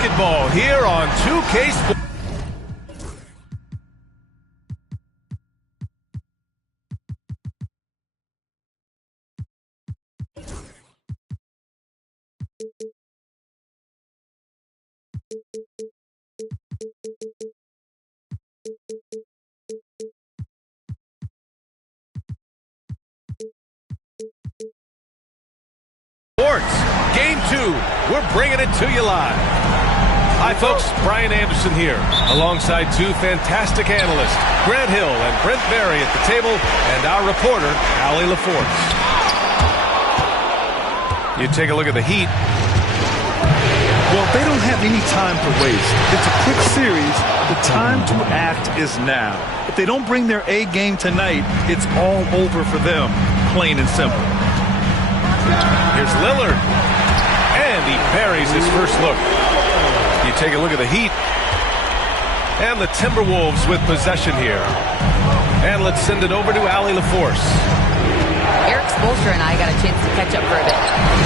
basketball here on 2K Sports. Game 2, we're bringing it to you live. Hi folks, Brian Anderson here, alongside two fantastic analysts, Grant Hill and Brent Barry at the table, and our reporter, Allie LaForce. You take a look at the Heat. Well, they don't have any time to waste. It's a quick series. The time to act is now. If they don't bring their A game tonight, it's all over for them, plain and simple. Here's Lillard. And he buries his first look. You take a look at the Heat. And the Timberwolves with possession here. And let's send it over to Allie LaForce. Eric Spoelstra and I got a chance to catch up for a bit.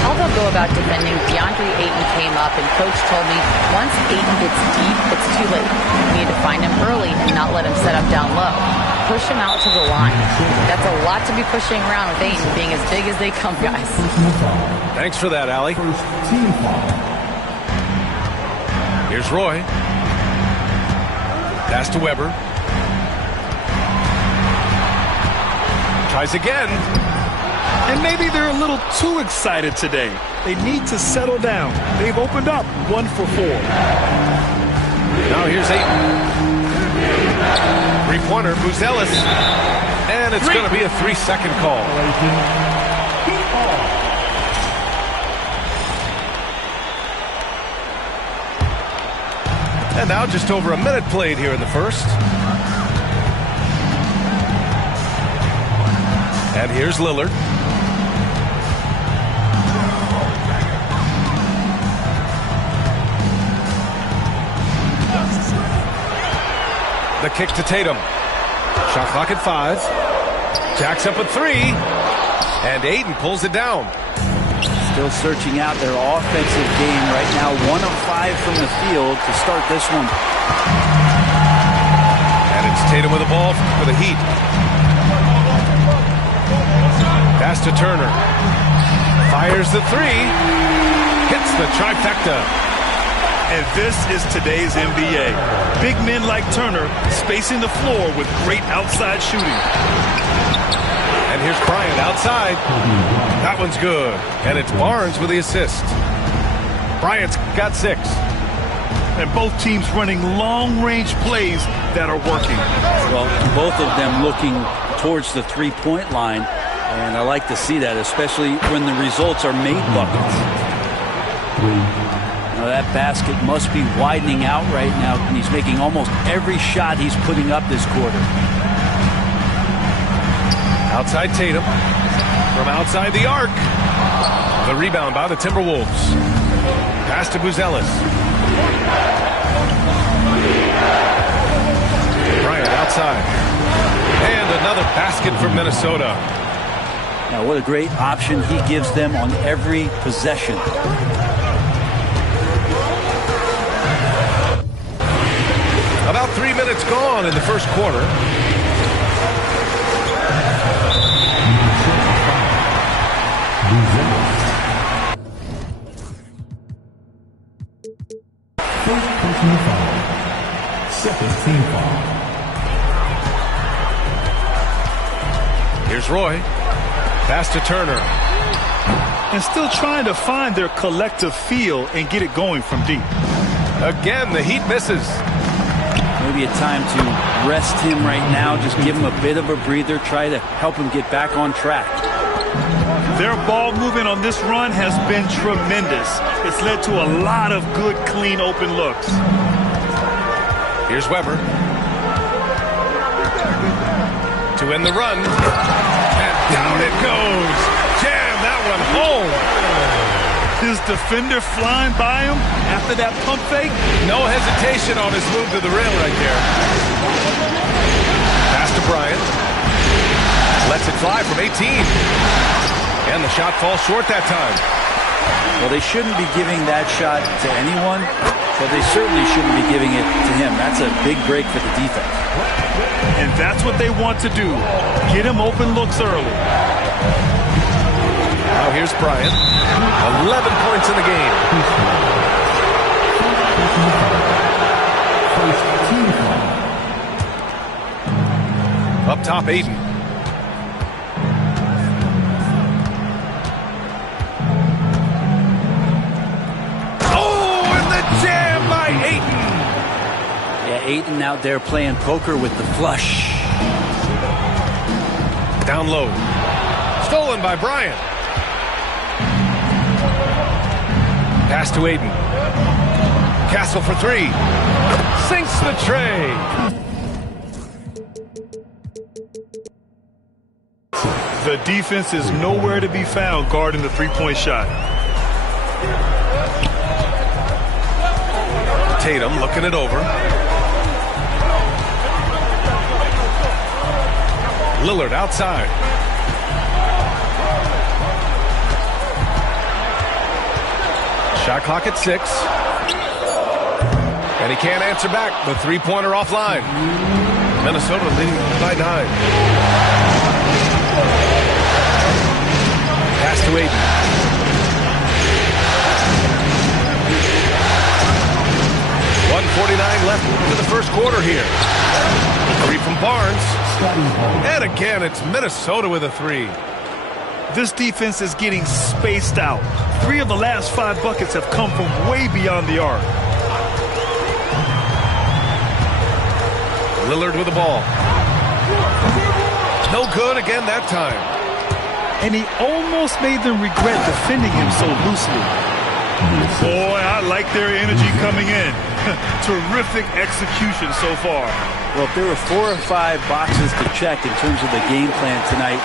How they'll go about defending DeAndre Ayton came up, and Coach told me once Ayton gets deep, it's too late. We need to find him early and not let him set up down low. Push him out to the line. That's a lot to be pushing around with Ayton being as big as they come, guys. Thanks for that, Allie. Here's Roy. Pass to Weber. Tries again. And maybe they're a little too excited today. They need to settle down. They've opened up 1 for 4. Now here's Ayton. Three-pointer, Buzelis. And it's going to be a 3-second call. And now just over a minute played here in the first. And here's Lillard. The kick to Tatum. Shot clock at 5. Jacks up a 3. And Ayton pulls it down. Still searching out their offensive game right now. 1 of 5 from the field to start this one. And it's Tatum with the ball for the Heat. Pass to Turner. Fires the 3. Hits the trifecta. And this is today's NBA. Big men like Turner spacing the floor with great outside shooting. And here's Bryant outside. That one's good. And it's Barnes with the assist. Bryant's got 6. And both teams running long-range plays that are working. Well, both of them looking towards the three-point line. And I like to see that, especially when the results are made buckets. Now that basket must be widening out right now, and he's making almost every shot he's putting up this quarter. Outside Tatum. From outside the arc. The rebound by the Timberwolves. Pass to Buzelis. Bryant outside. And another basket for Minnesota. Now what a great option he gives them on every possession. About 3 minutes gone in the first quarter. First personal foul. Second team foul. Here's Roy. Pass to Turner. And still trying to find their collective feel and get it going from deep. Again, the Heat misses. Maybe a time to rest him right now. Just give him a bit of a breather. Try to help him get back on track. Their ball movement on this run has been tremendous. It's led to a lot of good, clean, open looks. Here's Weber. To end the run. And down it goes. Jam that one home. His defender flying by him after that pump fake. No hesitation on his move to the rail right there. Pass to Bryant. Lets it fly from 18. And the shot falls short that time. Well, they shouldn't be giving that shot to anyone. but they certainly shouldn't be giving it to him. That's a big break for the defense. And that's what they want to do. Get him open looks early. Now here's Bryant. 11 points in the game. First team foul. Up top, Aiden. Oh, and the jam by Ayton. Yeah, Ayton out there playing poker with the flush. Down low. Stolen by Bryant. Pass to Aiden. Castle for three. Sinks the tray. The defense is nowhere to be found guarding the three-point shot. Tatum looking it over. Lillard outside. Shot clock at 6. And he can't answer back. The three-pointer offline. Minnesota leading by 9. Pass to Ayton. .149 left to the first quarter here. Three from Barnes. And again, it's Minnesota with a three. This defense is getting spaced out. 3 of the last 5 buckets have come from way beyond the arc. Lillard with the ball. No good again that time. And he almost made them regret defending him so loosely. Boy, I like their energy coming in. Terrific execution so far. Well, if there were 4 or 5 boxes to check in terms of the game plan tonight,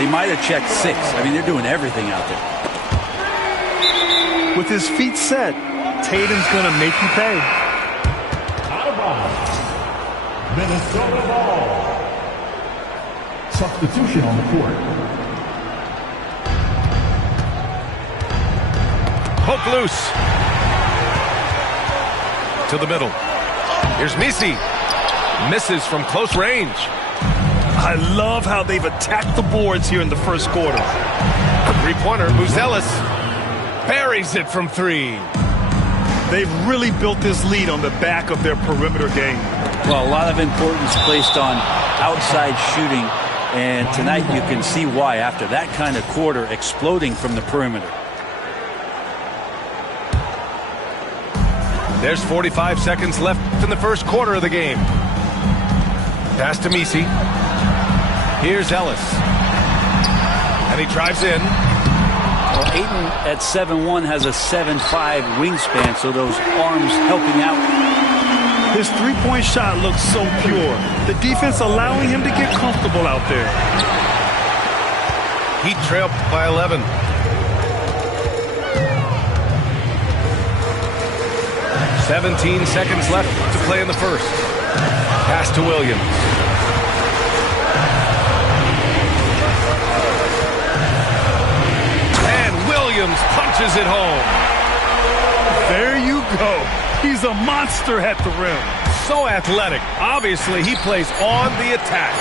they might have checked 6. I mean, they're doing everything out there. With his feet set, Tatum's going to make you pay. Out of bounds. Minnesota ball. Substitution on the court. Poke loose. To the middle. Here's Messi. Misses from close range. I love how they've attacked the boards here in the first quarter. Three-pointer, Buzelis buries it from 3. They've really built this lead on the back of their perimeter game. Well, a lot of importance placed on outside shooting, and tonight you can see why after that kind of quarter exploding from the perimeter. There's 45 seconds left in the first quarter of the game. Pass to Messi. Here's Ellis. And he drives in. Well, Ayton at 7'1" has a 7'5" wingspan, so those arms helping out. His three-point shot looks so pure. The defense allowing him to get comfortable out there. Heat trail by 11. "17 seconds left to play in the first. Pass to Williams. And Williams punches it home. There you go. He's a monster at the rim. So athletic. Obviously, he plays on the attack.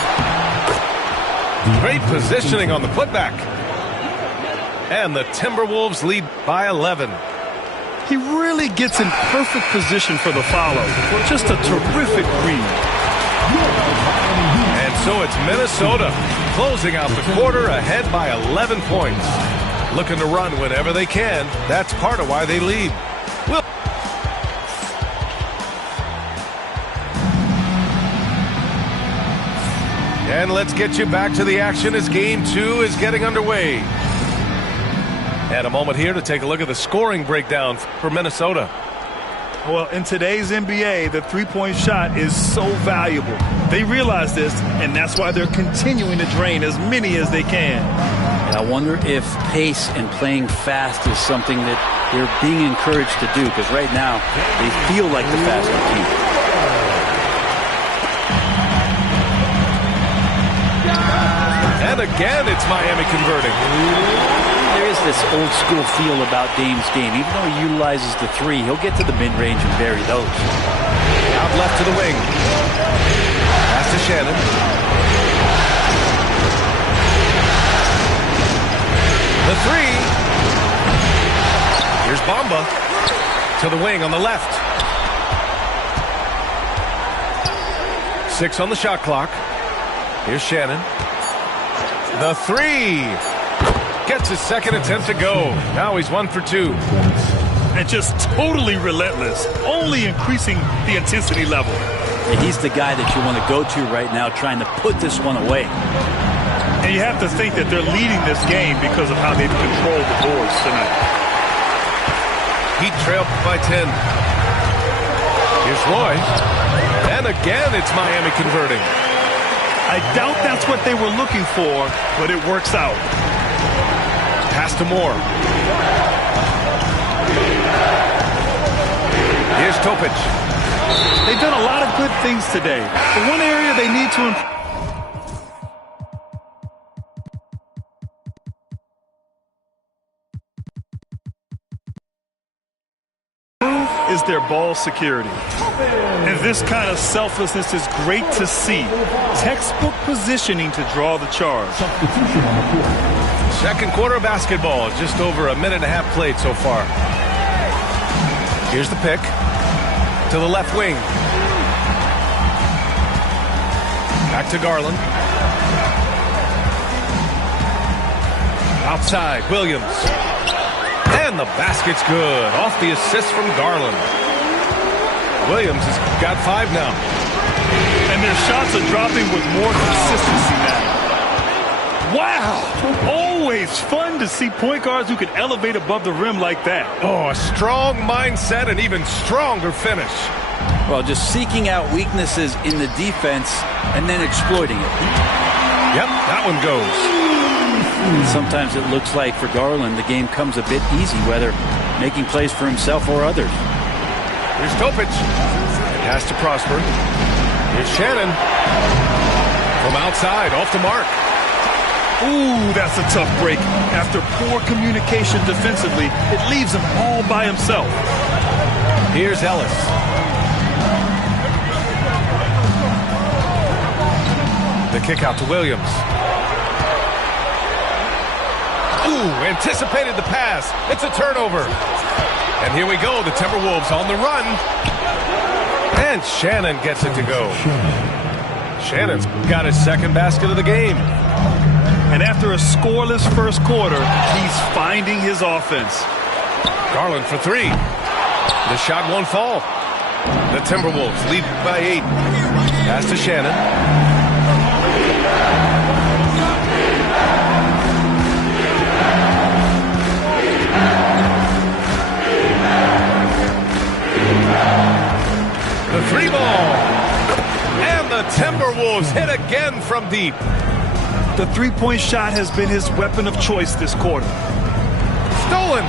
Great positioning on the putback. And the Timberwolves lead by 11. He really gets in perfect position for the follow. Just a terrific read. And so it's Minnesota closing out the quarter ahead by 11 points. Looking to run whenever they can. That's part of why they lead. And let's get you back to the action as Game 2 is getting underway. And a moment here to take a look at the scoring breakdown for Minnesota. Well, in today's NBA, the three-point shot is so valuable. They realize this, and that's why they're continuing to drain as many as they can. And I wonder if pace and playing fast is something that they're being encouraged to do, because right now they feel like the faster team. And again, it's Miami converting. There is this old school feel about Dame's game. Even though he utilizes the three, he'll get to the mid-range and bury those. Out left to the wing. Pass to Shannon. The three. Here's Bamba to the wing on the left. 6 on the shot clock. Here's Shannon. The three. Gets his second attempt to go. Now he's 1 for 2. And just totally relentless, only increasing the intensity level. And he's the guy that you want to go to right now, trying to put this one away. And you have to think that they're leading this game because of how they've controlled the boards tonight. Heat trail by 10. Here's Roy. And again, it's Miami converting. I doubt that's what they were looking for, but it works out. Pass to Moore. Here's Topic. They've done a lot of good things today. But one area they need to improve is their ball security. And this kind of selflessness is great to see. Textbook positioning to draw the charge. Substitution on the court. Second quarter of basketball. Just over a minute and a half played so far. Here's the pick. To the left wing. Back to Garland. Outside, Williams. And the basket's good. Off the assist from Garland. Williams has got 5 now. And their shots are dropping with more consistency now. Wow! Always fun to see point guards who can elevate above the rim like that. Oh, a strong mindset and even stronger finish. Well, just seeking out weaknesses in the defense and then exploiting it. Yep, that one goes. Sometimes it looks like for Garland the game comes a bit easy, whether making plays for himself or others. Here's Topic. Pass to Prosper. Here's Shannon. From outside, off the mark. Ooh, that's a tough break. After poor communication defensively, it leaves him all by himself. Here's Ellis. The kick out to Williams. Ooh, anticipated the pass. It's a turnover. And here we go, the Timberwolves on the run. And Shannon gets it to go. Shannon's got his second basket of the game. And after a scoreless first quarter, he's finding his offense. Garland for 3. The shot won't fall. The Timberwolves lead by 8. Pass to Shannon. The 3 ball. And the Timberwolves hit again from deep. The three-point shot has been his weapon of choice this quarter. Stolen.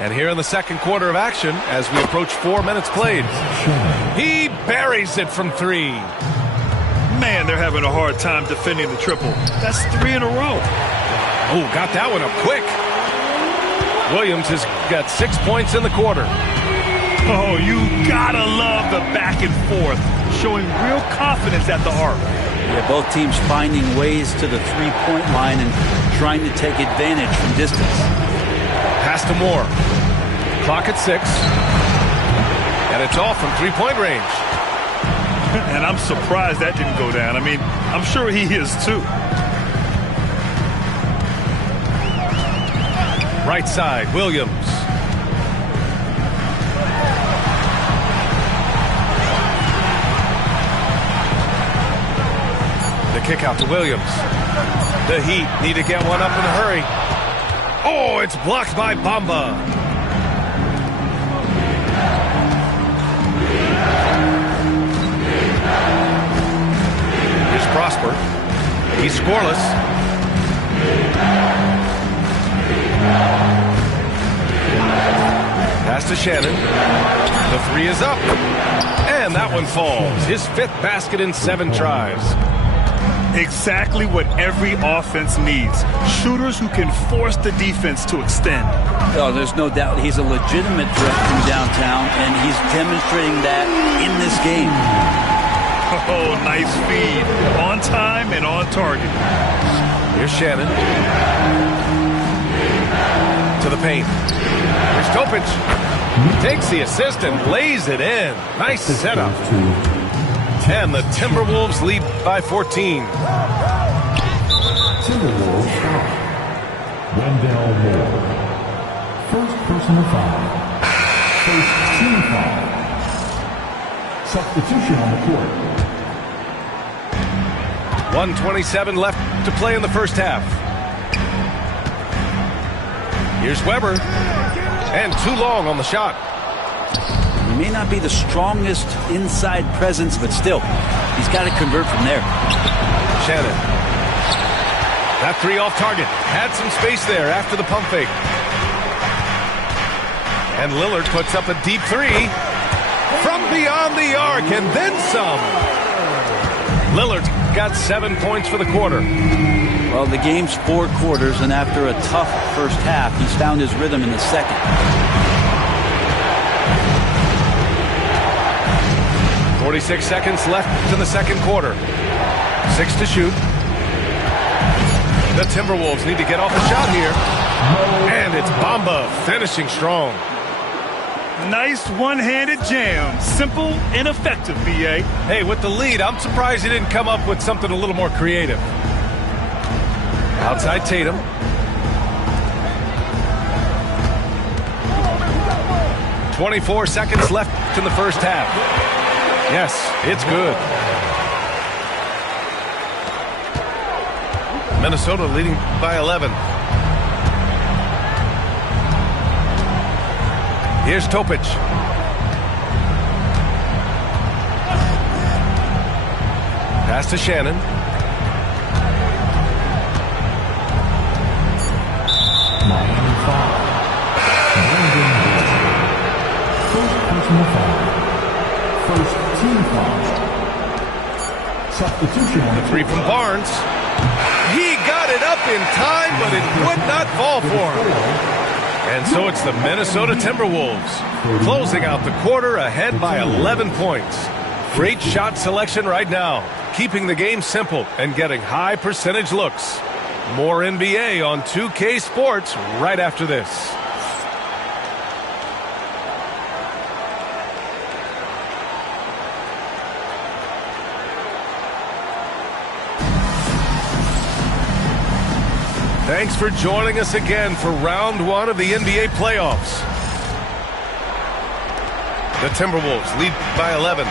And here in the second quarter of action, as we approach 4 minutes played, he buries it from 3. Man, they're having a hard time defending the triple. That's 3 in a row. Oh, got that one up quick. Williams has got 6 points in the quarter. Oh, you gotta love the back and forth, showing real confidence at the arc. Yeah, both teams finding ways to the three-point line and trying to take advantage from distance. Pass to Moore. Clock at 6. And it's off from three-point range. And I'm surprised that didn't go down. I mean, I'm sure he is too. Right side, Williams. The kick out to Williams. The Heat need to get one up in a hurry. Oh, it's blocked by Bamba. Here's Prosper. He's scoreless. Pass to Shannon. The 3 is up. And that one falls. His 5th basket in 7 tries. Exactly what every offense needs. Shooters who can force the defense to extend. Oh, there's no doubt he's a legitimate threat from downtown, and he's demonstrating that in this game. Oh, nice feed. On time and on target. Here's Shannon. To the paint. Here's Topic. Takes the assist and lays it in. Nice setup. And the Timberwolves lead by 14. Timberwolves foul. Wendell Moore. First personal foul. First team foul. Substitution on the court. 1:27 left to play in the first half. Here's Weber. And too long on the shot. He may not be the strongest inside presence, but still, he's got to convert from there. Shannon. That three off target. Had some space there after the pump fake. And Lillard puts up a deep three from beyond the arc and then some. Lillard's got 7 points for the quarter. Well, the game's 4 quarters, and after a tough first half, he's found his rhythm in the second. 46 seconds left in the second quarter. 6 to shoot. The Timberwolves need to get off the shot here. And it's Bamba finishing strong. Nice one-handed jam. Simple and effective, B.A. Hey, with the lead, I'm surprised he didn't come up with something a little more creative. Outside Tatum. "24 seconds left in the first half. Yes, it's good. Minnesota leading by 11. Here's Topic. Pass to Shannon. Miami foul. Brandon Bishop. First personal foul. First team foul. Substitution on the Three from Barnes. He got it up in time, but it would not fall for him. And so it's the Minnesota Timberwolves closing out the quarter ahead by 11 points. Great shot selection right now, keeping the game simple and getting high percentage looks. More NBA on 2K Sports right after this. Thanks for joining us again for round 1 of the NBA playoffs. The Timberwolves lead by 11.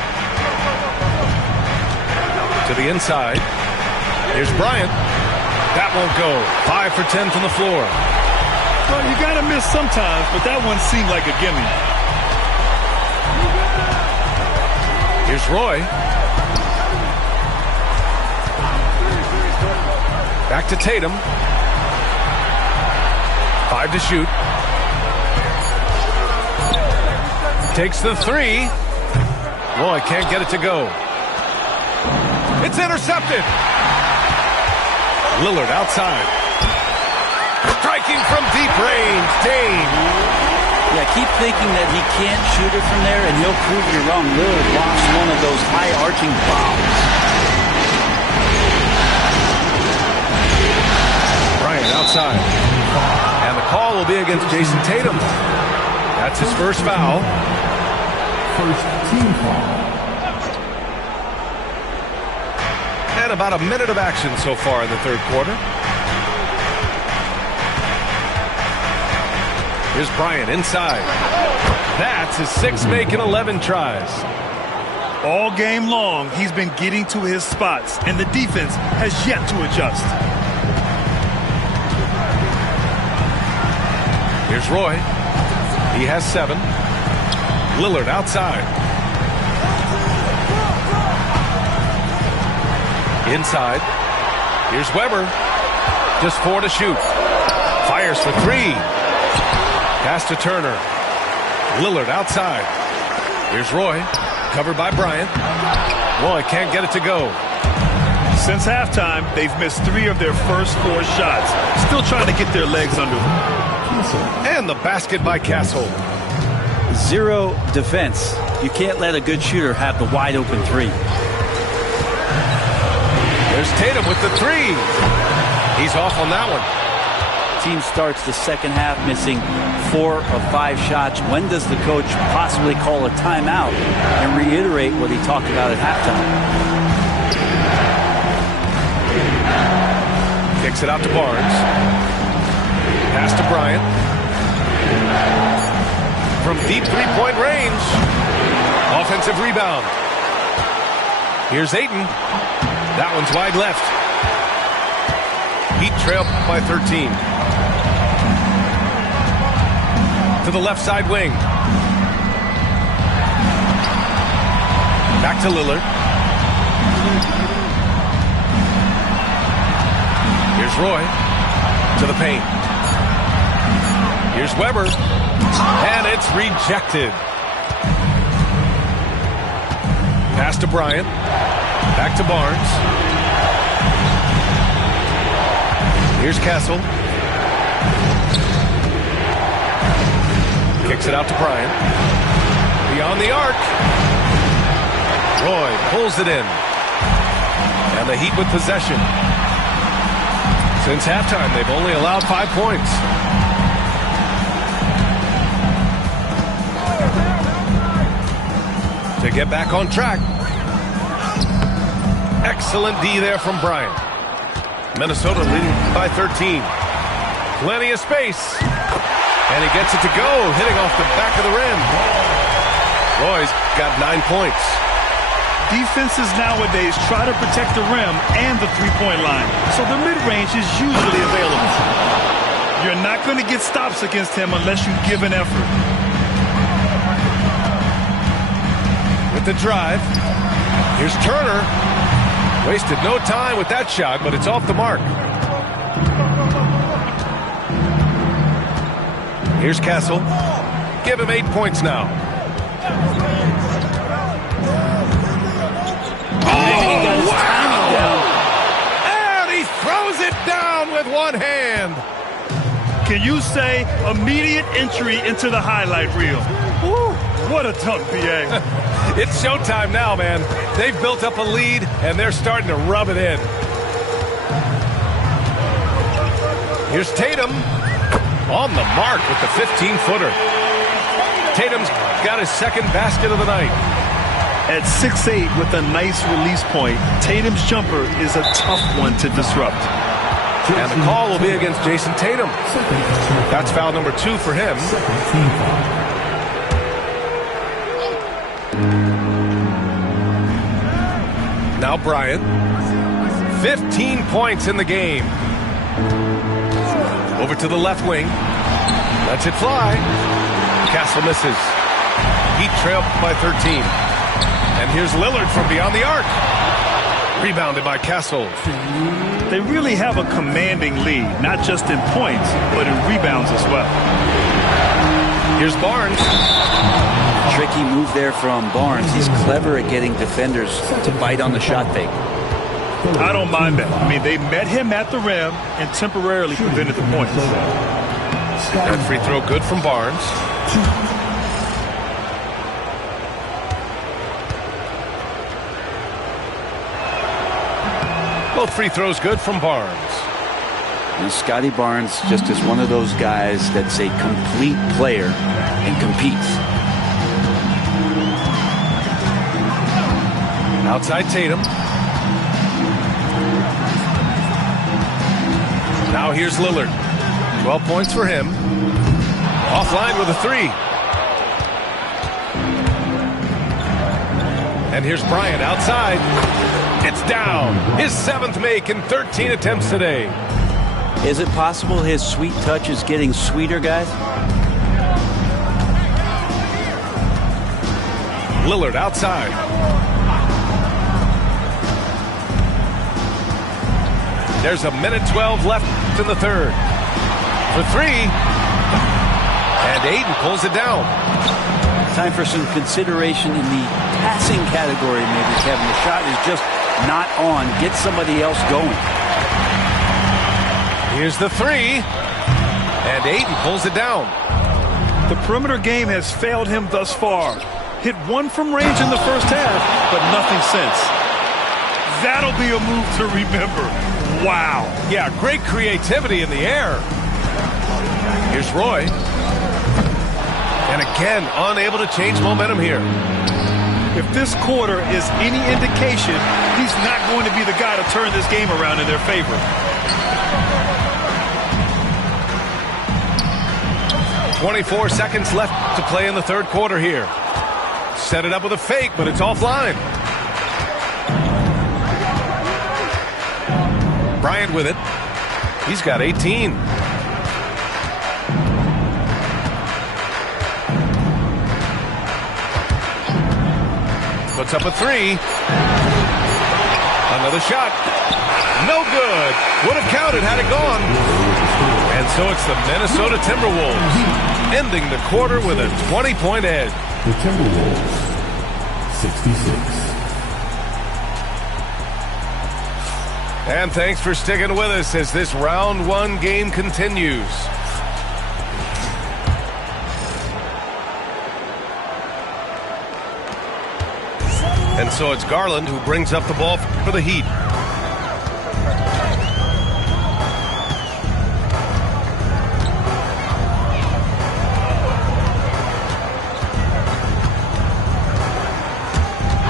To the inside. Here's Bryant. That won't go. 5 for 10 from the floor. Well, you got to miss sometimes, but that one seemed like a gimme. Here's Roy. Back to Tatum. 5 to shoot. Takes the three. Roy can't get it to go. It's intercepted. Lillard outside. Striking from deep range. Dame. Yeah, keep thinking that he can't shoot it from there, and he'll prove you wrong. Lillard lost one of those high-arching bombs. Bryant outside. And the call will be against Jason Tatum. That's his first foul. first team foul. And about a minute of action so far in the third quarter. Here's Bryant inside. That's his 6th make in 11 tries. All game long, he's been getting to his spots, and the defense has yet to adjust. Here's Roy. He has 7. Lillard outside. Inside. Here's Weber. Just 4 to shoot. Fires for 3. Pass to Turner. Lillard outside. Here's Roy. Covered by Bryant. Roy can't get it to go. Since halftime, they've missed 3 of their first 4 shots. Still trying to get their legs under them. And the basket by Castle. 0 defense. You can't let a good shooter have the wide open 3. There's Tatum with the 3. He's off on that one. Team starts the second half missing 4 of 5 shots. When does the coach possibly call a timeout and reiterate what he talked about at halftime? Kicks it out to Barnes. Pass to Bryant. From deep three-point range. Offensive rebound. Here's Ayton. That one's wide left. Heat trail by 13. To the left side wing. Back to Lillard. Here's Roy to the paint. Here's Weber. And it's rejected. Pass to Bryant. Back to Barnes. Here's Castle. Kicks it out to Bryant. Beyond the arc. Roy pulls it in. And the Heat with possession. Since halftime, they've only allowed 5 points. To get back on track. Excellent D there from Bryant. Minnesota leading by 13. Plenty of space. And he gets it to go, hitting off the back of the rim. Roy's got 9 points. Defenses nowadays try to protect the rim and the three-point line, so the mid-range is usually available. You're not going to get stops against him unless you give an effort. With the drive, here's Turner. Wasted no time with that shot, but it's off the mark. Here's Castle. Give him 8 points now. Oh, wow! And he throws it down with one hand. Can you say immediate entry into the highlight reel? Woo, what a dunk, B.A. It's showtime now, man. They've built up a lead, and they're starting to rub it in. Here's Tatum. On the mark with the 15-footer. Tatum's got his second basket of the night. At 6'8" with a nice release point, Tatum's jumper is a tough one to disrupt. And the call will be against Jason Tatum. That's foul number 2 for him. Now Bryant. 15 points in the game. Over to the left wing. Lets it fly. Castle misses. Heat trail by 13. And here's Lillard from beyond the arc. Rebounded by Castle. They really have a commanding lead, not just in points, but in rebounds as well. Here's Barnes. Tricky move there from Barnes. He's clever at getting defenders to bite on the shot fake. I don't mind that. I mean, they met him at the rim and temporarily prevented the points. That free throw good from Barnes. Both free throws good from Barnes. And Scotty Barnes just is one of those guys that's a complete player and competes. Outside Tatum. Now here's Lillard. 12 points for him. Offline with a 3. And here's Bryant outside. It's down. His 7th make in 13 attempts today. Is it possible his sweet touch is getting sweeter, guys? Lillard outside. There's a minute 12 left in the third. For 3. And Ayton pulls it down. Time for some consideration in the passing category, maybe, Kevin. The shot is just not on. Get somebody else going. Here's the three. And Ayton pulls it down. The perimeter game has failed him thus far. Hit one from range in the first half, but nothing since. That'll be a move to remember. Wow. Yeah, great creativity in the air. Here's Roy. And again, unable to change momentum here. If this quarter is any indication, he's not going to be the guy to turn this game around in their favor. "24 seconds left to play in the third quarter here. Set it up with a fake, but it's offline. Bryant with it. He's got 18. Puts up a three. Another shot. No good. Would have counted had it gone. And so it's the Minnesota Timberwolves ending the quarter with a 20-point edge. The Timberwolves, 66. And thanks for sticking with us as this round one game continues. And so it's Garland who brings up the ball for the Heat.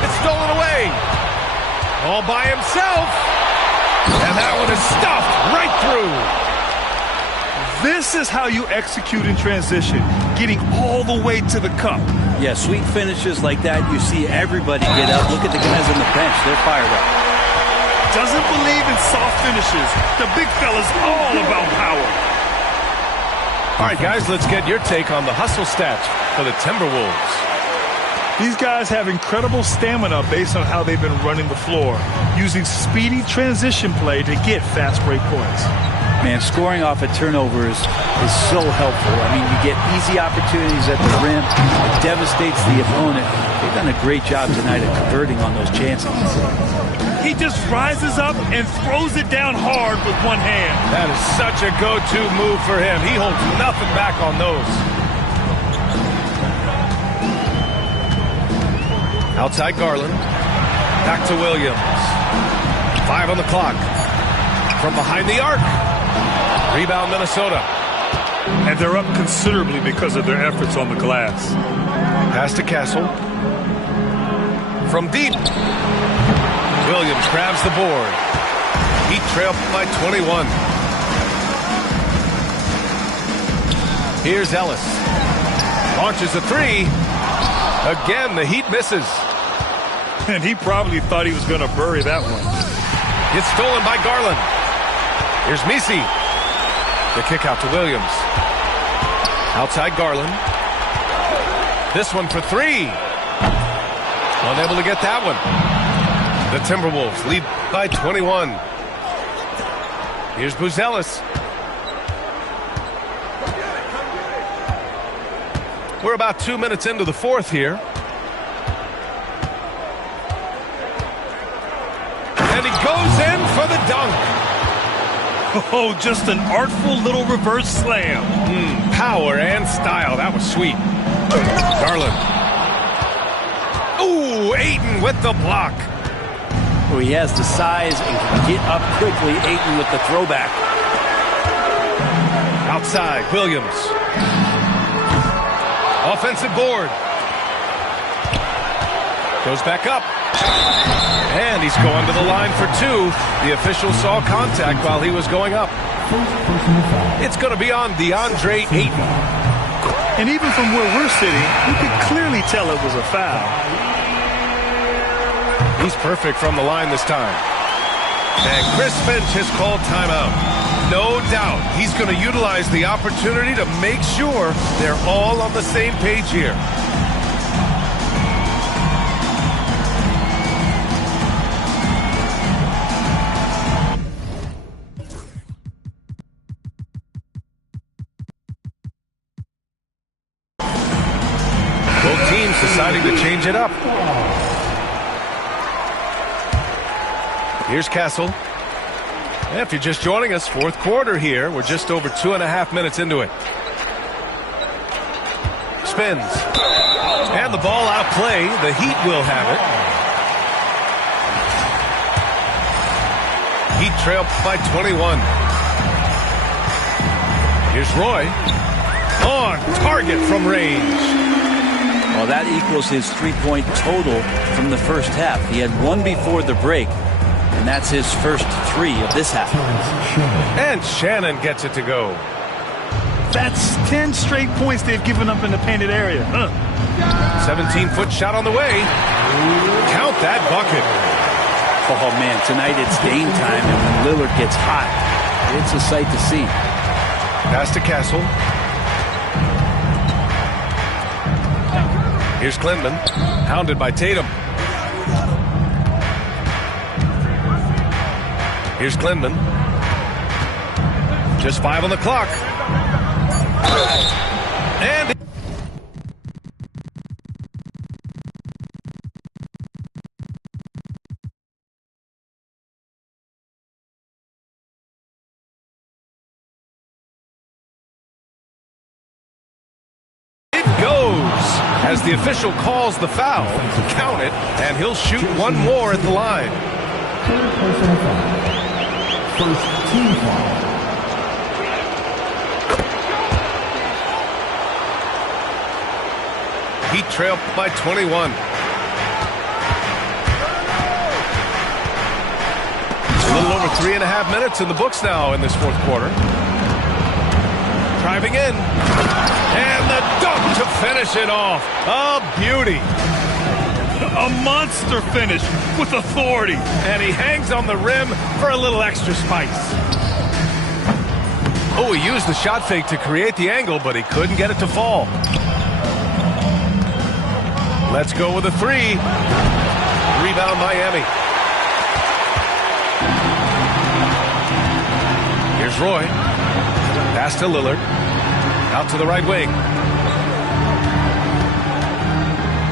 It's stolen away. All by himself. And that one is stuffed right through. This is how you execute in transition, getting all the way to the cup. Yeah, sweet finishes like that, you see everybody get up. Look at the guys on the bench. They're fired up. Doesn't believe in soft finishes. The big fella's all about power. All right, guys, let's get your take on the hustle stats for the Timberwolves. These guys have incredible stamina based on how they've been running the floor, using speedy transition play to get fast break points. Man, scoring off of turnovers is so helpful. I mean, you get easy opportunities at the rim. It devastates the opponent. They've done a great job tonight of converting on those chances. He just rises up and throws it down hard with one hand. That is such a go-to move for him. He holds nothing back on those. Outside Garland. Back to Williams. 5 on the clock. From behind the arc. Rebound Minnesota. And they're up considerably because of their efforts on the glass. Pass to Castle. From deep. Williams grabs the board. Heat trail by 21. Here's Ellis. Launches a three. Again, the Heat misses. And he probably thought he was going to bury that one. It's stolen by Garland. Here's Misi. The kick out to Williams. Outside Garland. This one for three. Unable to get that one. The Timberwolves lead by 21. Here's Buzelis. We're about 2 minutes into the fourth here. And he goes in for the dunk. Oh, just an artful little reverse slam. Power and style. That was sweet. Garland. Ooh, Ayton with the block. Well, he has the size and can get up quickly. Ayton with the throwback. Outside, Williams. Offensive board. Goes back up. And he's going to the line for two. The official saw contact while he was going up. It's going to be on DeAndre Ayton. And even from where we're sitting, you can clearly tell it was a foul. He's perfect from the line this time. And Chris Finch has called timeout. No doubt he's going to utilize the opportunity to make sure they're all on the same page here. Both teams deciding to change it up. Here's Castle. If you're just joining us, fourth quarter here. We're just over 2.5 minutes into it. Spins. And the ball out of play. The Heat will have it. Heat trail by 21. Here's Roy. On target from range. Well, that equals his three-point total from the first half. He had one before the break, and that's his first three of this half. And Shannon gets it to go. That's 10 straight points they've given up in the painted area. 17-foot shot on the way. Count that bucket. Oh, man, tonight it's game time, and when Lillard gets hot, it's a sight to see. Pass to Castle. Here's Klingman, hounded by Tatum. Here's Klingman. Just 5 on the clock. And as the official calls the foul, count it, and he'll shoot one more at the line. Third personal foul. First team foul. Heat trail by 21. A little over 3.5 minutes in the books now in this fourth quarter. Driving in. And the dunk to finish it off. A beauty. A monster finish with authority. And he hangs on the rim for a little extra spice. Oh, he used the shot fake to create the angle, but he couldn't get it to fall. Let's go with a three. Rebound Miami. Here's Roy. Pass to Lillard. Out to the right wing.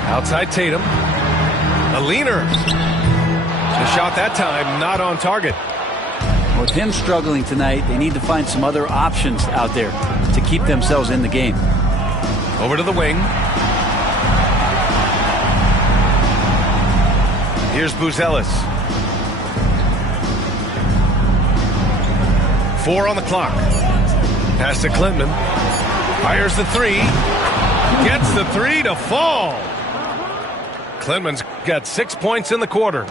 Outside Tatum. A leaner. The shot that time not on target. With him struggling tonight, they need to find some other options out there to keep themselves in the game. Over to the wing. Here's Buzelis. 4 on the clock. Pass to Klingman. Fires the three. Gets the three to fall. Klingman's got 6 points in the quarter.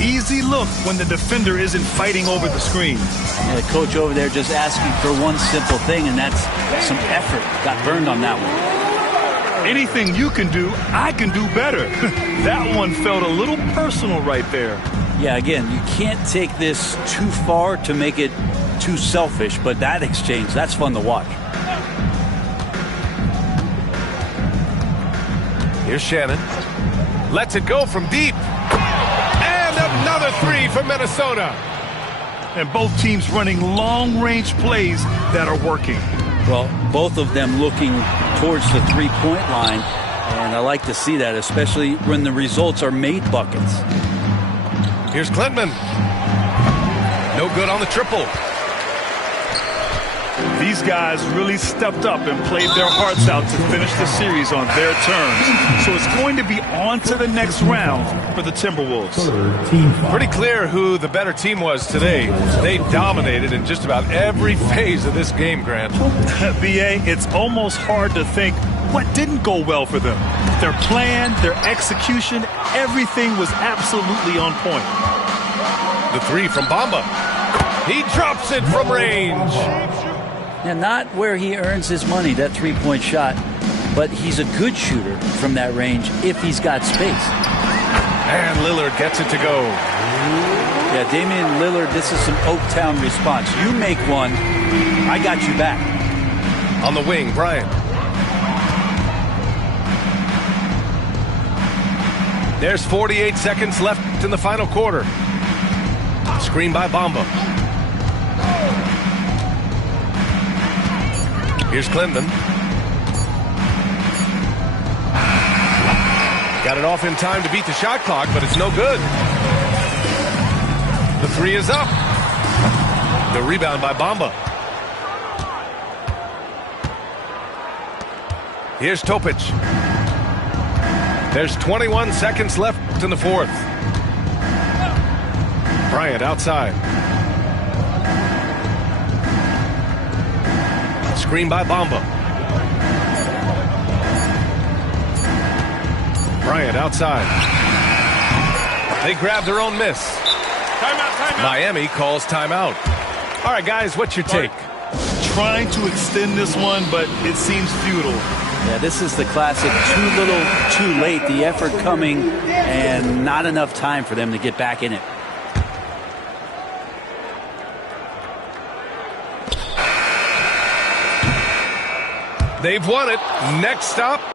Easy look when the defender isn't fighting over the screen. Yeah, the coach over there just asking for one simple thing, and that's some effort. Got burned on that one. Anything you can do, I can do better. That one felt a little personal right there. Yeah, again, you can't take this too far to make it too selfish, but that exchange, that's fun to watch. Here's Shannon. Lets it go from deep. And another three for Minnesota. And both teams running long-range plays that are working. Well, both of them looking towards the three-point line, and I like to see that, especially when the results are made buckets. Here's Klingman. No good on the triple. These guys really stepped up and played their hearts out to finish the series on their terms. So it's going to be on to the next round for the Timberwolves. Third team foul. Pretty clear who the better team was today. They dominated in just about every phase of this game, Grant. B.A., it's almost hard to think what didn't go well for them. Their plan, their execution, everything was absolutely on point. The three from Bamba. He drops it from range. And not where he earns his money, that three-point shot, but he's a good shooter from that range if he's got space. And Lillard gets it to go. Yeah, Damian Lillard, this is some Oaktown response. You make one, I got you back. On the wing, Bryant. There's 48 seconds left in the final quarter. Screen by Bamba. Here's Klingman. Got it off in time to beat the shot clock, but it's no good. The three is up. The rebound by Bamba. Here's Topic. There's 21 seconds left in the fourth. Bryant outside. Screen by Bamba. Bryant outside. They grab their own miss. Timeout. Miami calls timeout. All right, guys, what's your take? Trying to extend this one, but it seems futile. Yeah, this is the classic too little, too late. The effort coming and not enough time for them to get back in it. They've won it. Next stop,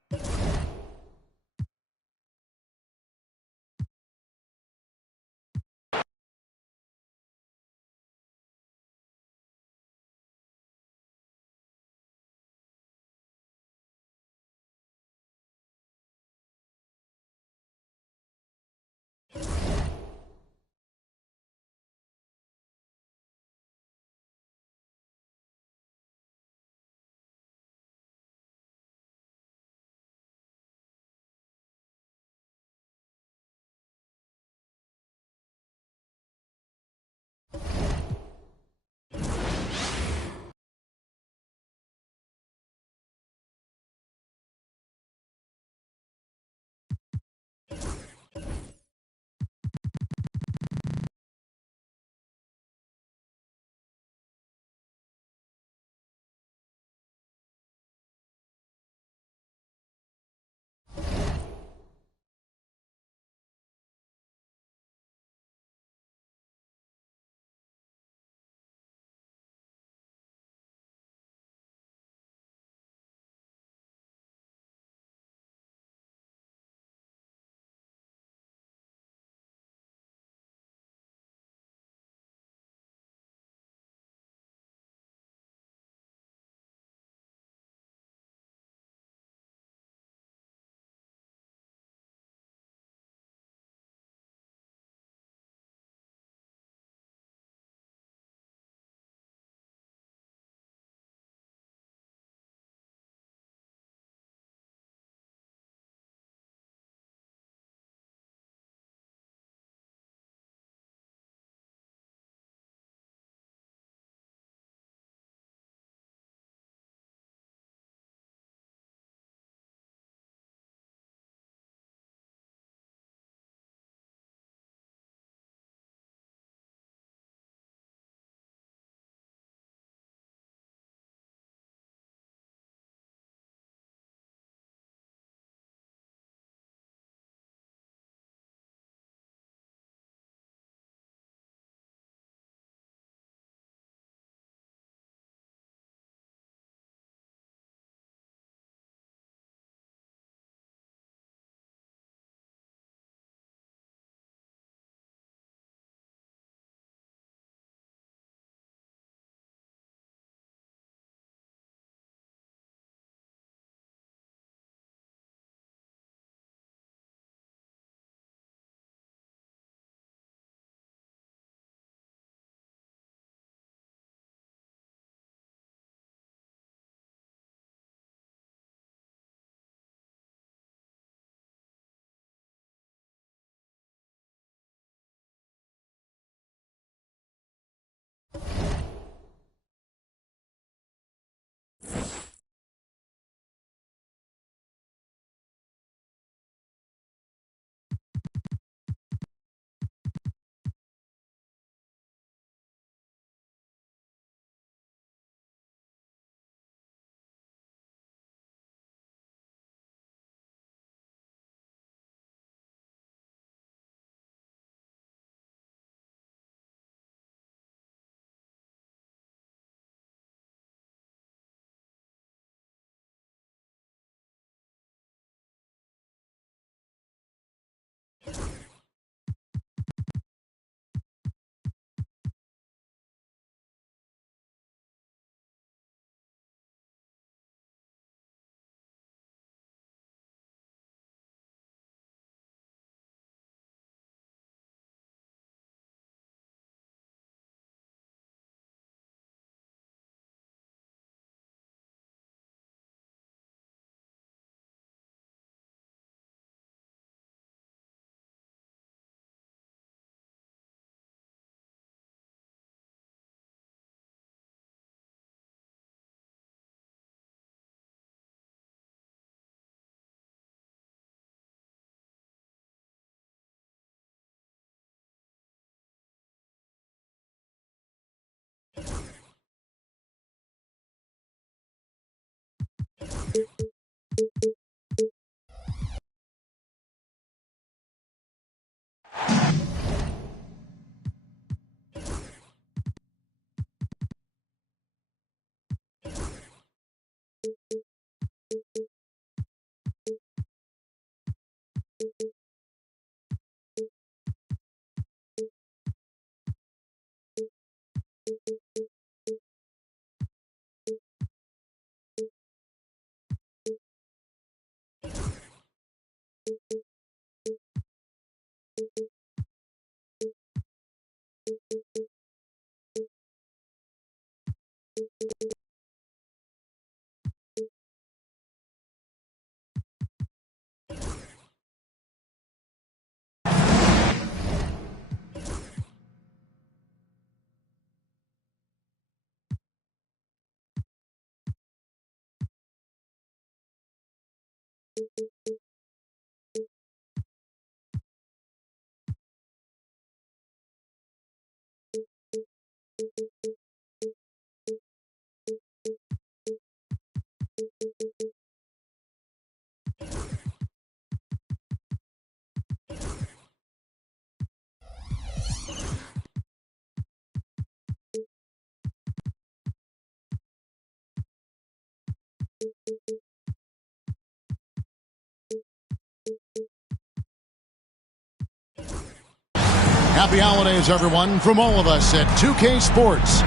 Happy holidays, everyone, from all of us at 2K Sports.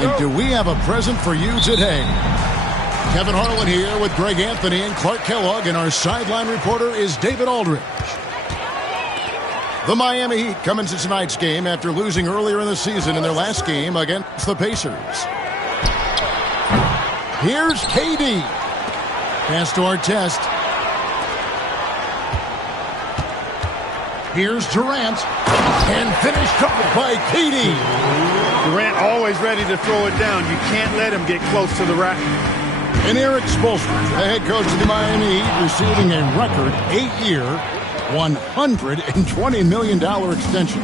And do we have a present for you today? Kevin Harlan here with Greg Anthony and Clark Kellogg, and our sideline reporter is David Aldridge. The Miami Heat come into tonight's game after losing earlier in the season in their last game against the Pacers. Here's KD. Pass to Artest. Here's Durant. And finished up by KD. Durant always ready to throw it down. You can't let him get close to the rack. And Eric Spoelstra, the head coach of the Miami Heat, receiving a record 8-year, $120 million extension.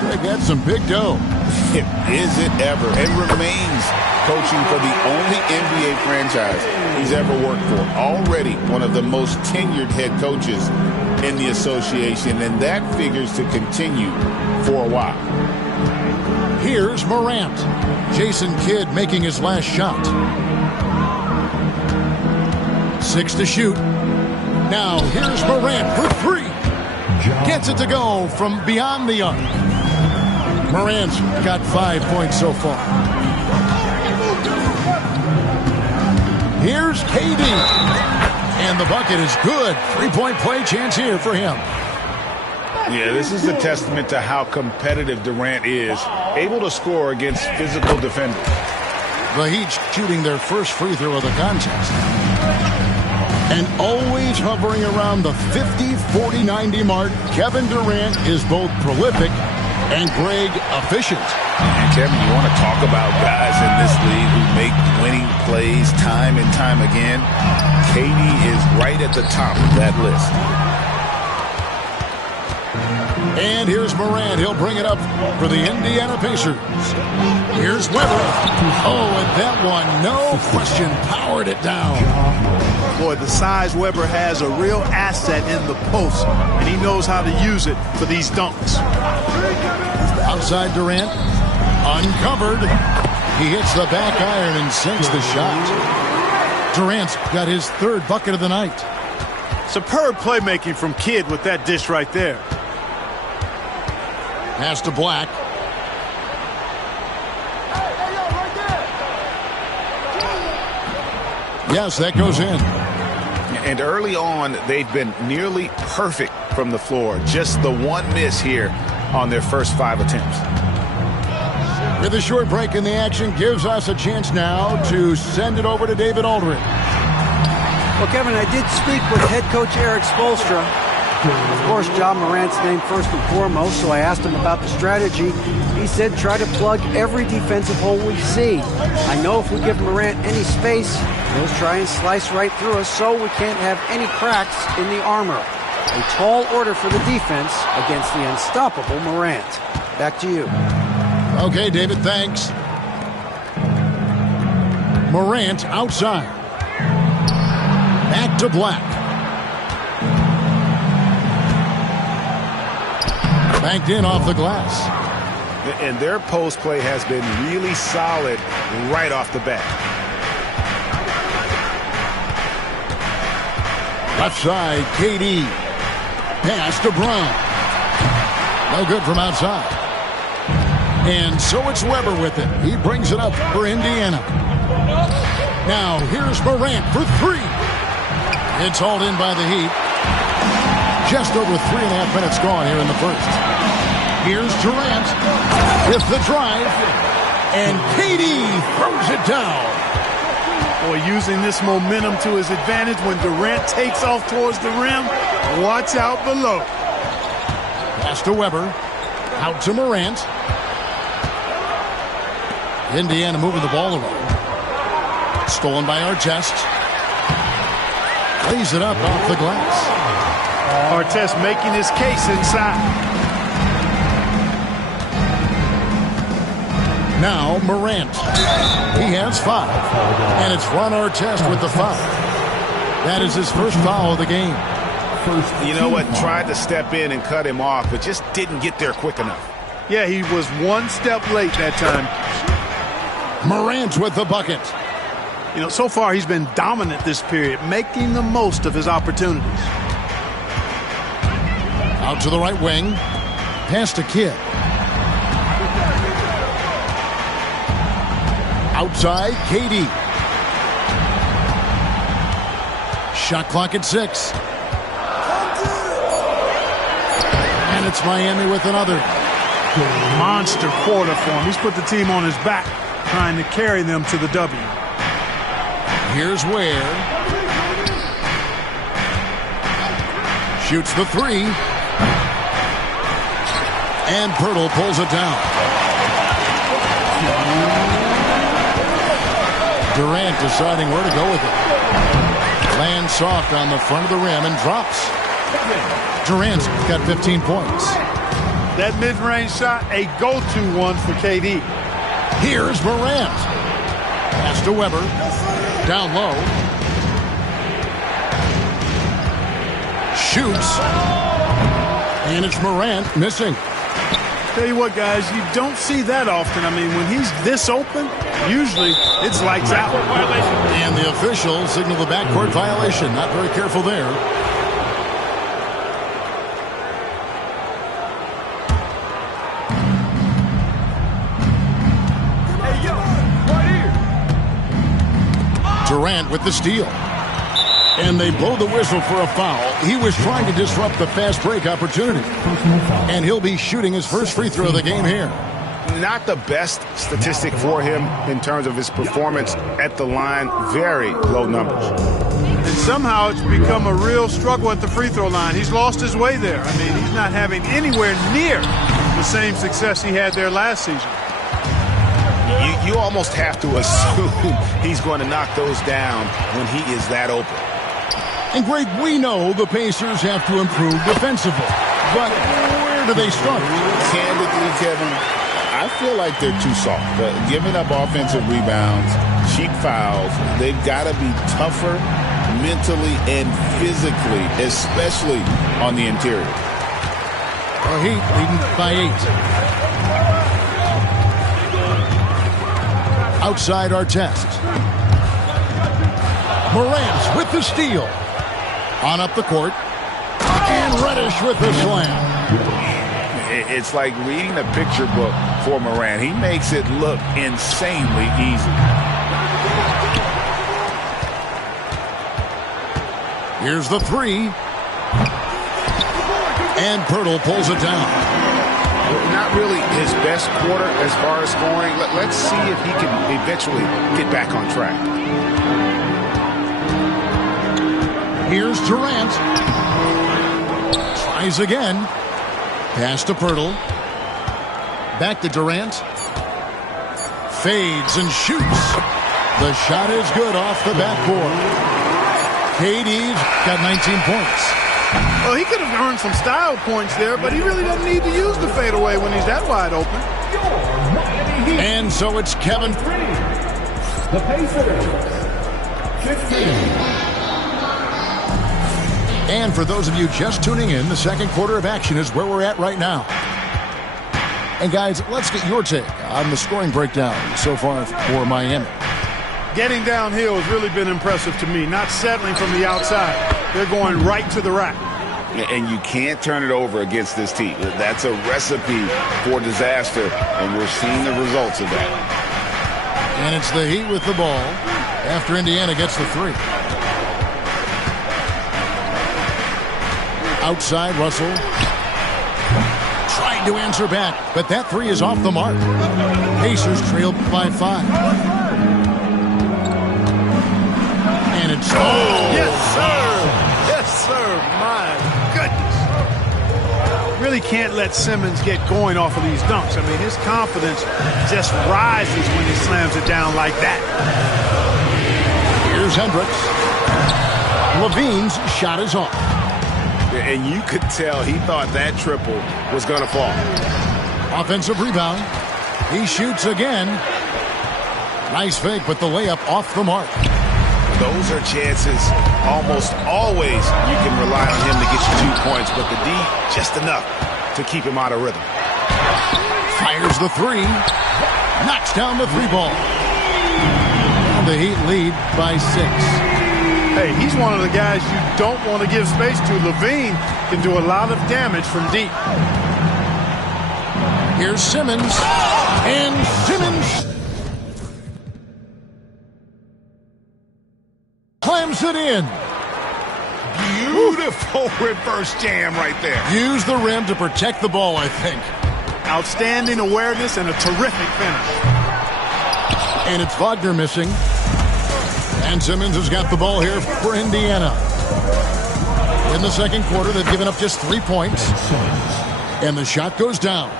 Greg, that's some big dough. Is it ever? It remains coaching for the only NBA franchise he's ever worked for. Already one of the most tenured head coaches in the association, and that figures to continue for a while. Here's Morant. Jason Kidd making his last shot. 6 to shoot. Now here's Morant for 3. Gets it to go from beyond the arc. Morant's got 5 points so far. Here's KD. And the bucket is good. 3-point play chance here for him. Yeah, this is a testament to how competitive Durant is, able to score against physical defenders. The Heat shooting their first free throw of the contest. And always hovering around the 50, 40, 90 mark, Kevin Durant is both prolific and Greg efficient. And Kevin, you want to talk about guys in this league who make winning plays time and time again? KD is right at the top of that list. And here's Morant. He'll bring it up for the Indiana Pacers. Here's Weber. Oh, and that one, no question, powered it down. Boy, the size Weber has, a real asset in the post, and he knows how to use it for these dunks. Outside Durant, uncovered. He hits the back iron and sinks the shot. Durant's got his 3rd bucket of the night. Superb playmaking from Kidd with that dish right there. Pass to Black. Yes, that goes in. And early on, they've been nearly perfect from the floor. Just the one miss here on their first 5 attempts. With a short break in the action, gives us a chance now to send it over to David Aldridge. Well, Kevin, I did speak with head coach Eric Spoelstra. Of course, Ja Morant's name first and foremost, so I asked him about the strategy. He said try to plug every defensive hole we see. I know if we give Morant any space, he'll try and slice right through us, so we can't have any cracks in the armor. A tall order for the defense against the unstoppable Morant. Back to you. Okay, David, thanks. Morant outside. Back to Black. Banked in off the glass. And their post play has been really solid right off the bat. Left side, KD. Pass to Brown. No good from outside. And so it's Weber with it. He brings it up for Indiana. Now here's Morant for three. It's hauled in by the Heat. Just over 3.5 minutes gone here in the first. Here's Durant with the drive. And KD throws it down. Boy, using this momentum to his advantage when Durant takes off towards the rim. Watch out below. Pass to Weber. Out to Morant. Indiana moving the ball around. Stolen by Artest. Lays it up off the glass. Artest making his case inside. Now Morant. He has 5. And it's Ron Artest with the foul. That is his first foul of the game. You know what? Tried to step in and cut him off, but just didn't get there quick enough. Yeah, he was one step late that time. Morant with the bucket. You know, so far he's been dominant this period, making the most of his opportunities. Out to the right wing. Pass to Kidd. Outside, KD. Shot clock at 6. And it's Miami with another. Monster quarter for him. He's put the team on his back, trying to carry them to the W. Here's Ware. Shoots the 3. And Pirtle pulls it down. Durant deciding where to go with it. Lands soft on the front of the rim and drops. Durant's got 15 points. That mid-range shot, a go-to one for KD. Here's Morant. Pass to Weber. Down low. Shoots. And it's Morant missing. Tell you what, guys, you don't see that often. I mean, when he's this open, usually it's lights out. And the official signaled the backcourt violation. Not very careful there. Durant with the steal. And they blow the whistle for a foul. He was trying to disrupt the fast break opportunity. And he'll be shooting his first free throw of the game here. Not the best statistic for him in terms of his performance at the line. Very low numbers. And somehow it's become a real struggle at the free throw line. He's lost his way there. I mean, he's not having anywhere near the same success he had there last season. You almost have to assume he's going to knock those down when he is that open. And Greg, we know the Pacers have to improve defensively. But where do they start? Candidly, Kevin, I feel like they're too soft. Giving up offensive rebounds, cheap fouls, they've got to be tougher mentally and physically, especially on the interior. Heat leading by 8. Outside Artest. Morant with the steal. On up the court. And Reddish with the slam. It's like reading a picture book for Morant. He makes it look insanely easy. Here's the 3. And Pirtle pulls it down. Not really his best quarter as far as scoring. Let's see if he can eventually get back on track. Here's Durant. Tries again. Pass to Pirtle. Back to Durant. Fades and shoots. The shot is good off the backboard. KD's got 19 points. Well, he could have earned some style points there, but he really doesn't need to use the fadeaway when he's that wide open. And so it's Kevin. The Pacers, 15. And for those of you just tuning in, the second quarter of action is where we're at right now. And guys, let's get your take on the scoring breakdown so far for Miami. Getting downhill has really been impressive to me, not settling from the outside. they're going right to the rack. And you can't turn it over against this team. That's a recipe for disaster, and we're seeing the results of that. And it's the Heat with the ball after Indiana gets the three. Outside, Russell trying to answer back, but that three is off the mark. Pacers trail by 5. And it's... Oh, yes, sir. Yes, sir. My goodness. Really can't let Simmons get going off of these dunks. I mean, his confidence just rises when he slams it down like that. Here's Hendricks. Levine's shot is off. And you could tell he thought that triple was going to fall. Offensive rebound. He shoots again. Nice fake, but the layup off the mark. Those are chances almost always you can rely on him to get you 2 points, but the D just enough to keep him out of rhythm. Fires the three. Knocks down the three ball. And the Heat lead by 6. Hey, he's one of the guys you don't want to give space to. Levine can do a lot of damage from deep. Here's Simmons. And Simmons slams it in. Beautiful reverse jam right there. Use the rim to protect the ball, I think. Outstanding awareness and a terrific finish. And it's Wagner missing. And Simmons has got the ball here for Indiana. In the second quarter, they've given up just 3 points. And the shot goes down.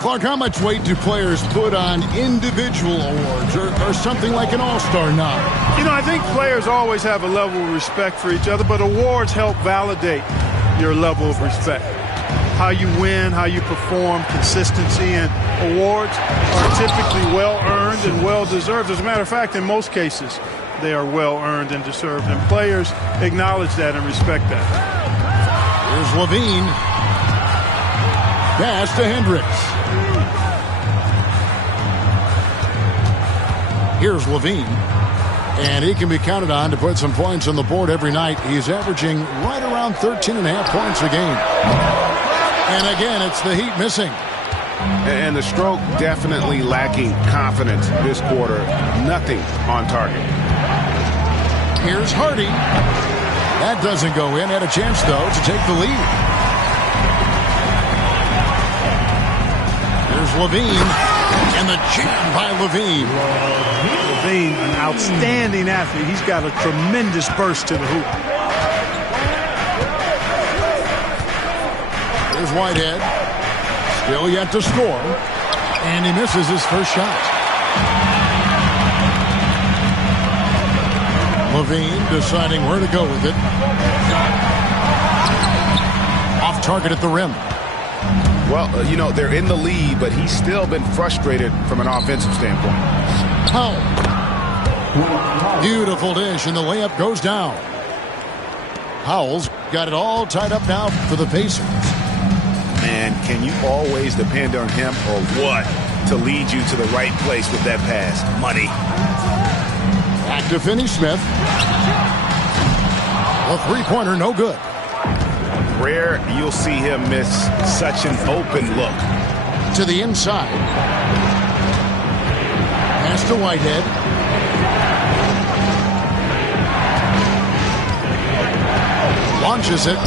Clark, how much weight do players put on individual awards or something like an all-star nod? You know, I think players always have a level of respect for each other, but awards help validate your level of respect. How you win, how you perform, consistency, and awards are typically well-earned and well-deserved. As a matter of fact, in most cases, they are well-earned and deserved, and players acknowledge that and respect that. Here's Levine. Pass to Hendricks. Here's Levine. And he can be counted on to put some points on the board every night. He's averaging right around 13.5 points a game. And again, it's the Heat missing. And the stroke definitely lacking confidence this quarter. Nothing on target. Here's Hardy. That doesn't go in. Had a chance, though, to take the lead. Here's Levine. And the jam by Levine. Levine, an outstanding athlete. He's got a tremendous burst to the hoop. Here's Whitehead. Still yet to score. And he misses his first shot. Levine deciding where to go with it. Off target at the rim. Well, you know, they're in the lead, but he's still been frustrated from an offensive standpoint. Powell. Beautiful dish, and the layup goes down. Powell's got it all tied up now for the Pacers. Man, can you always depend on him or what to lead you to the right place with that pass? Money. Back to Finney-Smith. A three-pointer, no good. Rare you'll see him miss such an open look. To the inside. Pass to Whitehead. Launches it.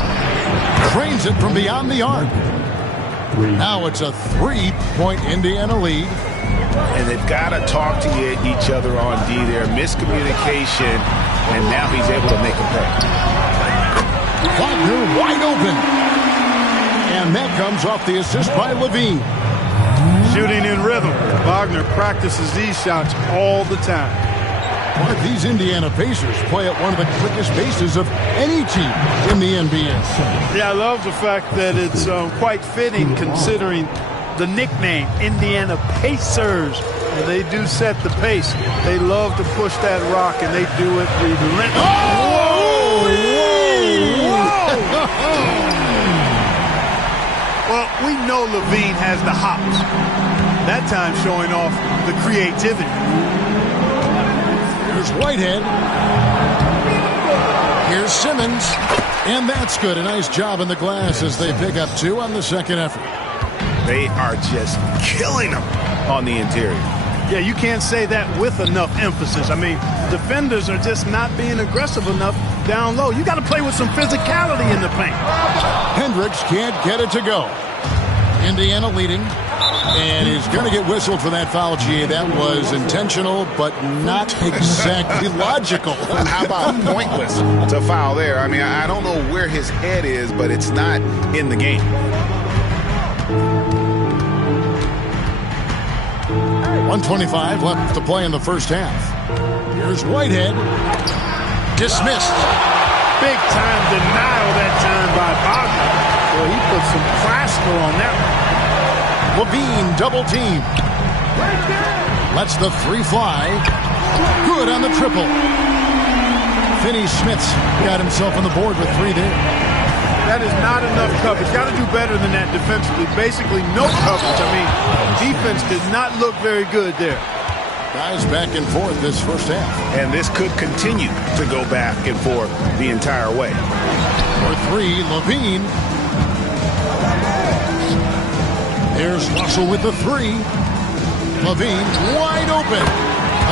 Trains it from beyond the arc. Now it's a 3-point Indiana lead. And they've got to talk to each other on D there. Miscommunication, and now he's able to make a play. Wagner wide open. And that comes off the assist by Levine. Shooting in rhythm. Wagner practices these shots all the time. Mark, these Indiana Pacers play at one of the quickest paces of any team in the NBA. Yeah, I love the fact that it's quite fitting considering the nickname, Indiana Pacers. And they do set the pace. They love to push that rock, and they do it relentlessly. Well, we know Levine has the hops. That time showing off the creativity. Here's Whitehead. Here's Simmons. And that's good. A nice job in the glass as they pick up 2 on the second effort. They are just killing them on the interior. Yeah, you can't say that with enough emphasis. I mean, defenders are just not being aggressive enough down low. You got to play with some physicality in the paint. Hendricks can't get it to go. Indiana leading. And he's going to get whistled for that foul, G. That was intentional, but not exactly logical. How about pointless to foul there? I mean, I don't know where his head is, but it's not in the game. 1:25 left to play in the first half. Here's Whitehead. Dismissed. Big time denial that time by Wagner. Well, he put some plaster on that one. Levine double team. Lets the 3 fly. Good on the triple. Finney-Smith's got himself on the board with 3 there. That is not enough coverage. Got to do better than that defensively. Basically no coverage. I mean, defense did not look very good there. Guys back and forth this first half. And this could continue to go back and forth the entire way. For 3, Levine. Here's Russell with the 3. Levine wide open.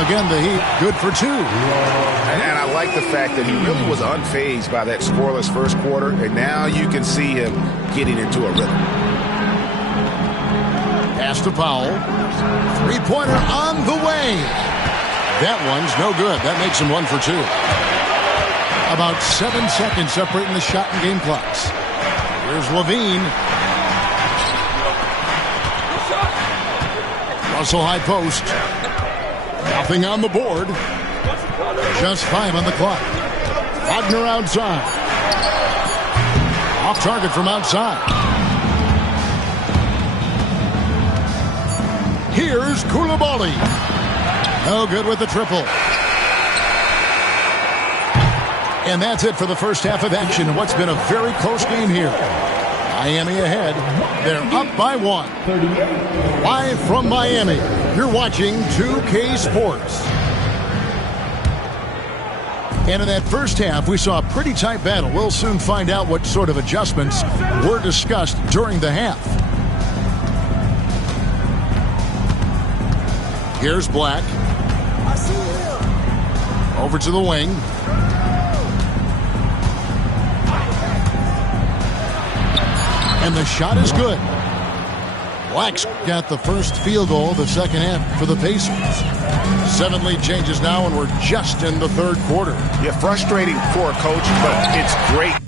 Again, the Heat good for 2. And I like the fact that he really was unfazed by that scoreless first quarter. And now you can see him getting into a rhythm. Pass to Powell. 3-pointer on the way. That one's no good. That makes him 1 for 2. About 7 seconds separating the shot and game clocks. Here's Levine. Russell high post. Nothing on the board. Just 5 on the clock. Wagner outside. Off target from outside. Here's Coulibaly. No good with the triple. And that's it for the first half of action in what's been a very close game here. Miami ahead. They're up by 1. Live from Miami, you're watching 2K Sports. And in that first half, we saw a pretty tight battle. We'll soon find out what sort of adjustments were discussed during the half. Here's Black. Over to the wing. And the shot is good. Black's got the first field goal of the second half for the Pacers. 7 lead changes now, and we're just in the third quarter. Yeah, frustrating for a coach, but it's great.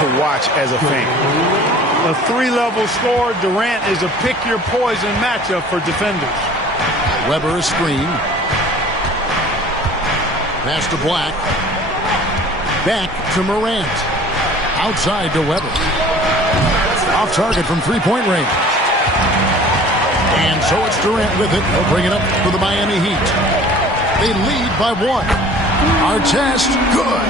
To watch as a fan. A 3-level score. Durant is a pick-your-poison matchup for defenders. Weber a screen. Pass to Black. Back to Morant. Outside to Weber. Off target from 3-point range. And so it's Durant with it. They'll bring it up for the Miami Heat. They lead by 1. Artest, good.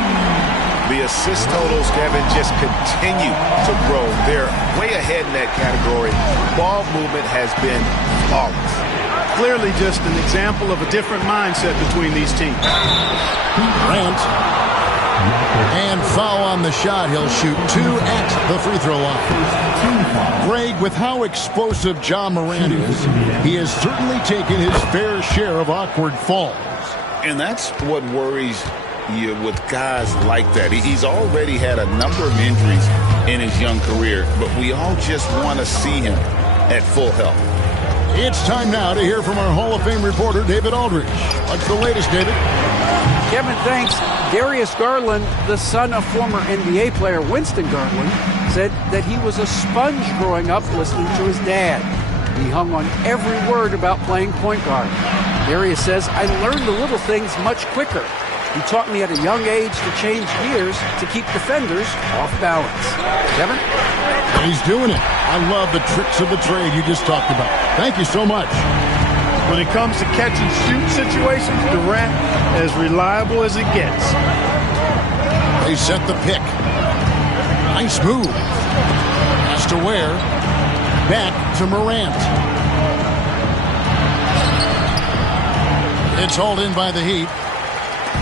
The assist totals, Kevin, just continue to grow. They're way ahead in that category. Ball movement has been flawless. Clearly just an example of a different mindset between these teams. Grant. And foul on the shot. He'll shoot 2 at the free throw line. Greg, with how explosive Ja Morant is, he has certainly taken his fair share of awkward falls. And that's what worries you with guys like that. He's already had a number of injuries in his young career, but we all just want to see him at full health. It's time now to hear from our Hall of Fame reporter, David Aldridge. What's the latest, David? Kevin, thanks. Darius Garland, the son of former NBA player Winston Garland, said that he was a sponge growing up listening to his dad. He hung on every word about playing point guard. Darius says, I learned the little things much quicker. He taught me at a young age to change gears to keep defenders off balance. Kevin? He's doing it. I love the tricks of the trade you just talked about. Thank you so much. When it comes to catch and shoot situations, Durant as reliable as it gets. They set the pick. Nice move. Pass to Ware. Back to Morant. It's hauled in by the Heat.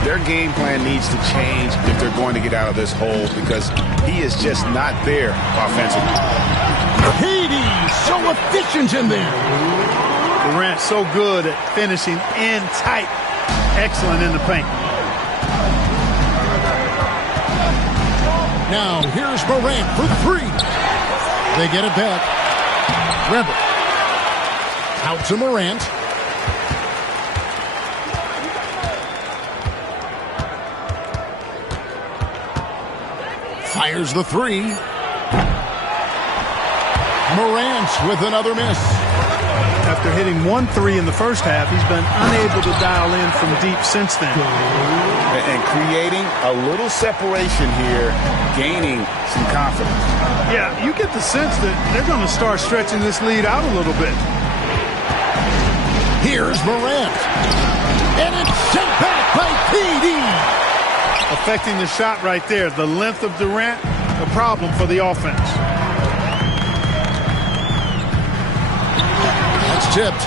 Their game plan needs to change if they're going to get out of this hole because he is just not there offensively. Katie, so efficient in there. Durant so good at finishing in tight. Excellent in the paint. Now, here's Morant for three. They get it back. Rebel. Out to Morant. Fires the three. Morant with another miss. After hitting 1 3 in the first half, he's been unable to dial in from deep since then. And creating a little separation here, gaining some confidence. Yeah, you get the sense that they're going to start stretching this lead out a little bit. Here's Morant. And it's sent back by KD. Affecting the shot right there. The length of Durant, a problem for the offense. That's tipped.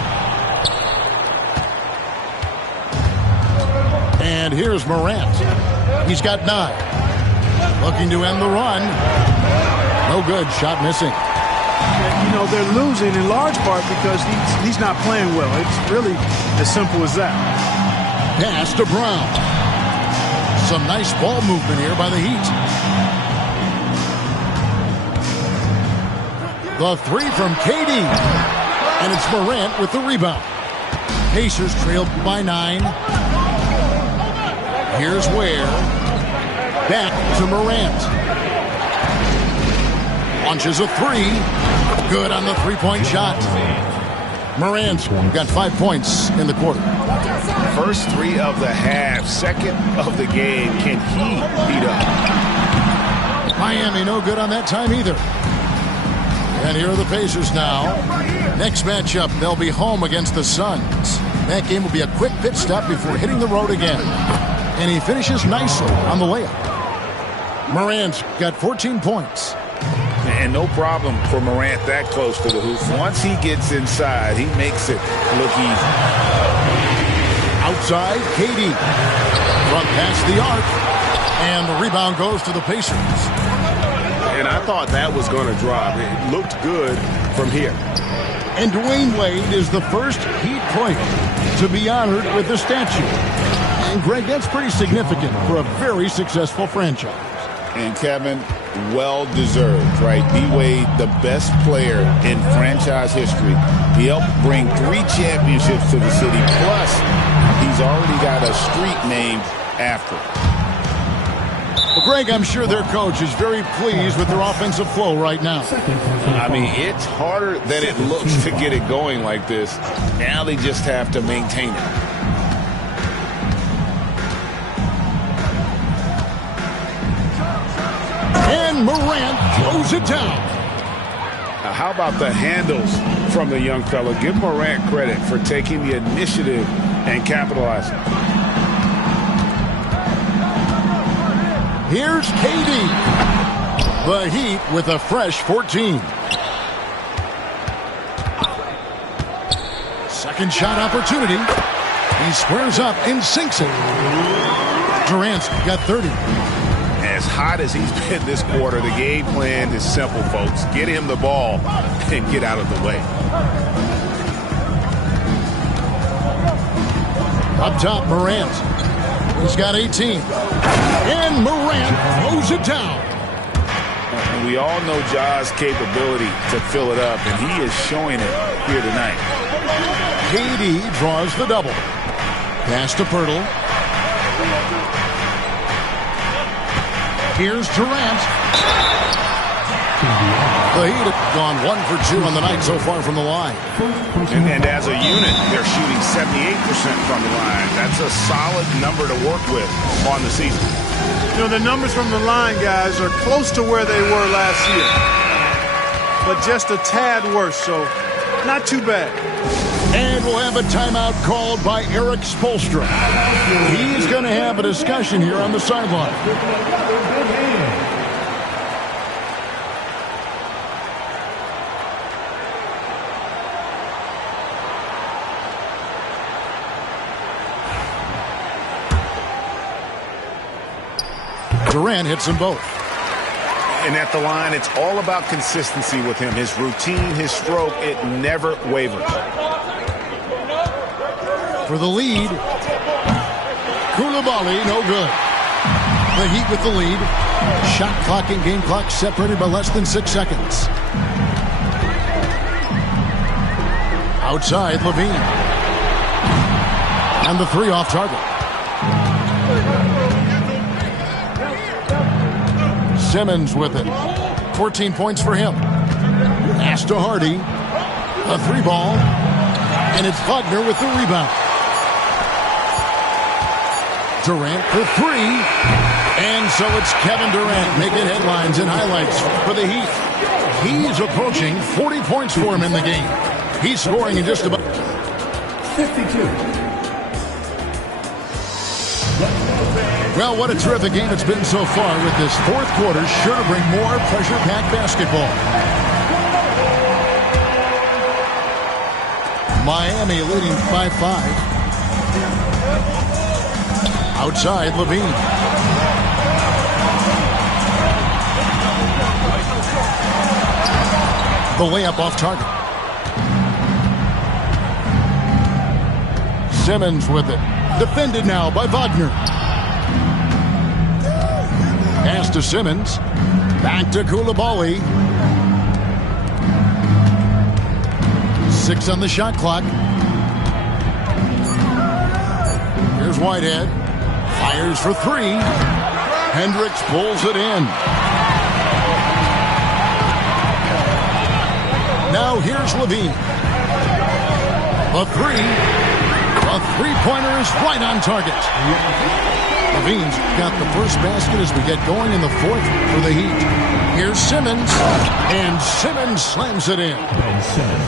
And here's Morant. He's got 9. Looking to end the run. No good. Shot missing. You know, they're losing in large part because he's not playing well. It's really as simple as that. Pass to Brown. Some nice ball movement here by the Heat. The three from KD. And it's Morant with the rebound. Pacers trailed by 9. Here's Ware. Back to Morant. Launches a three. Good on the three-point shot. Morant got 5 points in the quarter. First 3 of the half, second of the game. Can he beat up? Miami no good on that time either. And here are the Pacers now. Next matchup, they'll be home against the Suns. That game will be a quick pit stop before hitting the road again. And he finishes nicely on the layup. Morant got 14 points. And no problem for Morant that close to the hoop. Once he gets inside, he makes it look easy. Outside, KD. Front past the arc. And the rebound goes to the Pacers. And I thought that was going to drop. It looked good from here. And Dwayne Wade is the first Heat player to be honored with a statue. And Greg, that's pretty significant for a very successful franchise. And Kevin, well-deserved, right? D-Wade, the best player in franchise history. He helped bring 3 championships to the city. Plus, he's already got a street named after him. Well, Greg, I'm sure their coach is very pleased with their offensive flow right now. I mean, it's harder than it looks to get it going like this. Now they just have to maintain it. And Morant throws it down. Now, how about the handles from the young fella? Give Morant credit for taking the initiative and capitalizing. Here's KD. The Heat with a fresh 14. Second shot opportunity. He squares up and sinks it. Durant's got 30. As hot as he's been this quarter, the game plan is simple, folks. Get him the ball and get out of the way. Up top, Morant. He's got 18. And Morant throws it down. And we all know Ja's capability to fill it up, and he is showing it here tonight. KD draws the double. Pass to Pirtle. Here's Durant. The Heat have gone 1 for 2 on the night so far from the line. And as a unit, they're shooting 78% from the line. That's a solid number to work with on the season. You know, the numbers from the line, guys, are close to where they were last year. But just a tad worse, so not too bad. And we'll have a timeout called by Erik Spoelstra. He's going to have a discussion here on the sideline. Durant hits them both. And at the line, it's all about consistency with him. His routine, his stroke, it never wavers. For the lead, Coulibaly, no good. The Heat with the lead. Shot clock and game clock separated by less than 6 seconds. Outside, Levine. And the three off target. Simmons with it. 14 points for him. Pass to Hardy. A three ball. And it's Wagner with the rebound. Durant for three. And so it's Kevin Durant making headlines and highlights for the Heat. He's approaching 40 points for him in the game. He's scoring in just about 52. Well, what a terrific game it's been so far with this fourth quarter. Sure to bring more pressure-packed basketball. Miami leading 5-5. Outside, Levine. The layup off target. Simmons with it. Defended now by Wagner. Pass to Simmons. Back to Coulibaly. 6 on the shot clock. Here's Whitehead. Fires for three. Hendricks pulls it in. Now here's Levine. A three. A three-pointer is right on target. Levine's got the first basket as we get going in the fourth for the Heat. Here's Simmons, and Simmons slams it in.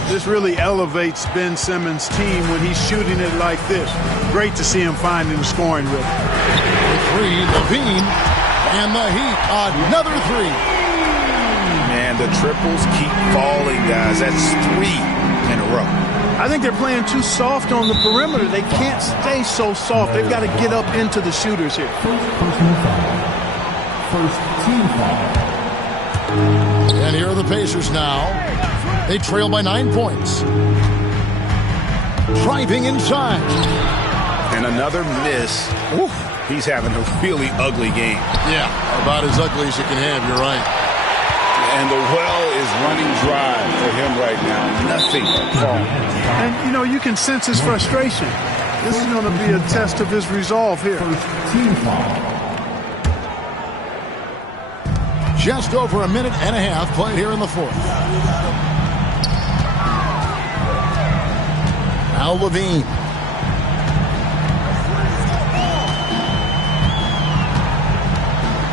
This really elevates Ben Simmons' team when he's shooting it like this. Great to see him finding the scoring rhythm. Three, Levine, and the Heat, another three. Man, the triples keep falling, guys. That's 3 in a row. I think they're playing too soft on the perimeter. They can't stay so soft. They've got to get up into the shooters here. First personal foul. First team foul. And here are the Pacers now. They trail by 9 points. Driving inside. And another miss. Oof, he's having a really ugly game. Yeah, about as ugly as you can have, you're right. And the well is running dry for him right now. Nothing falling. And, you know, you can sense his frustration. This is going to be a test of his resolve here. First team foul. Just over a minute and a half played here in the fourth. Now Levine.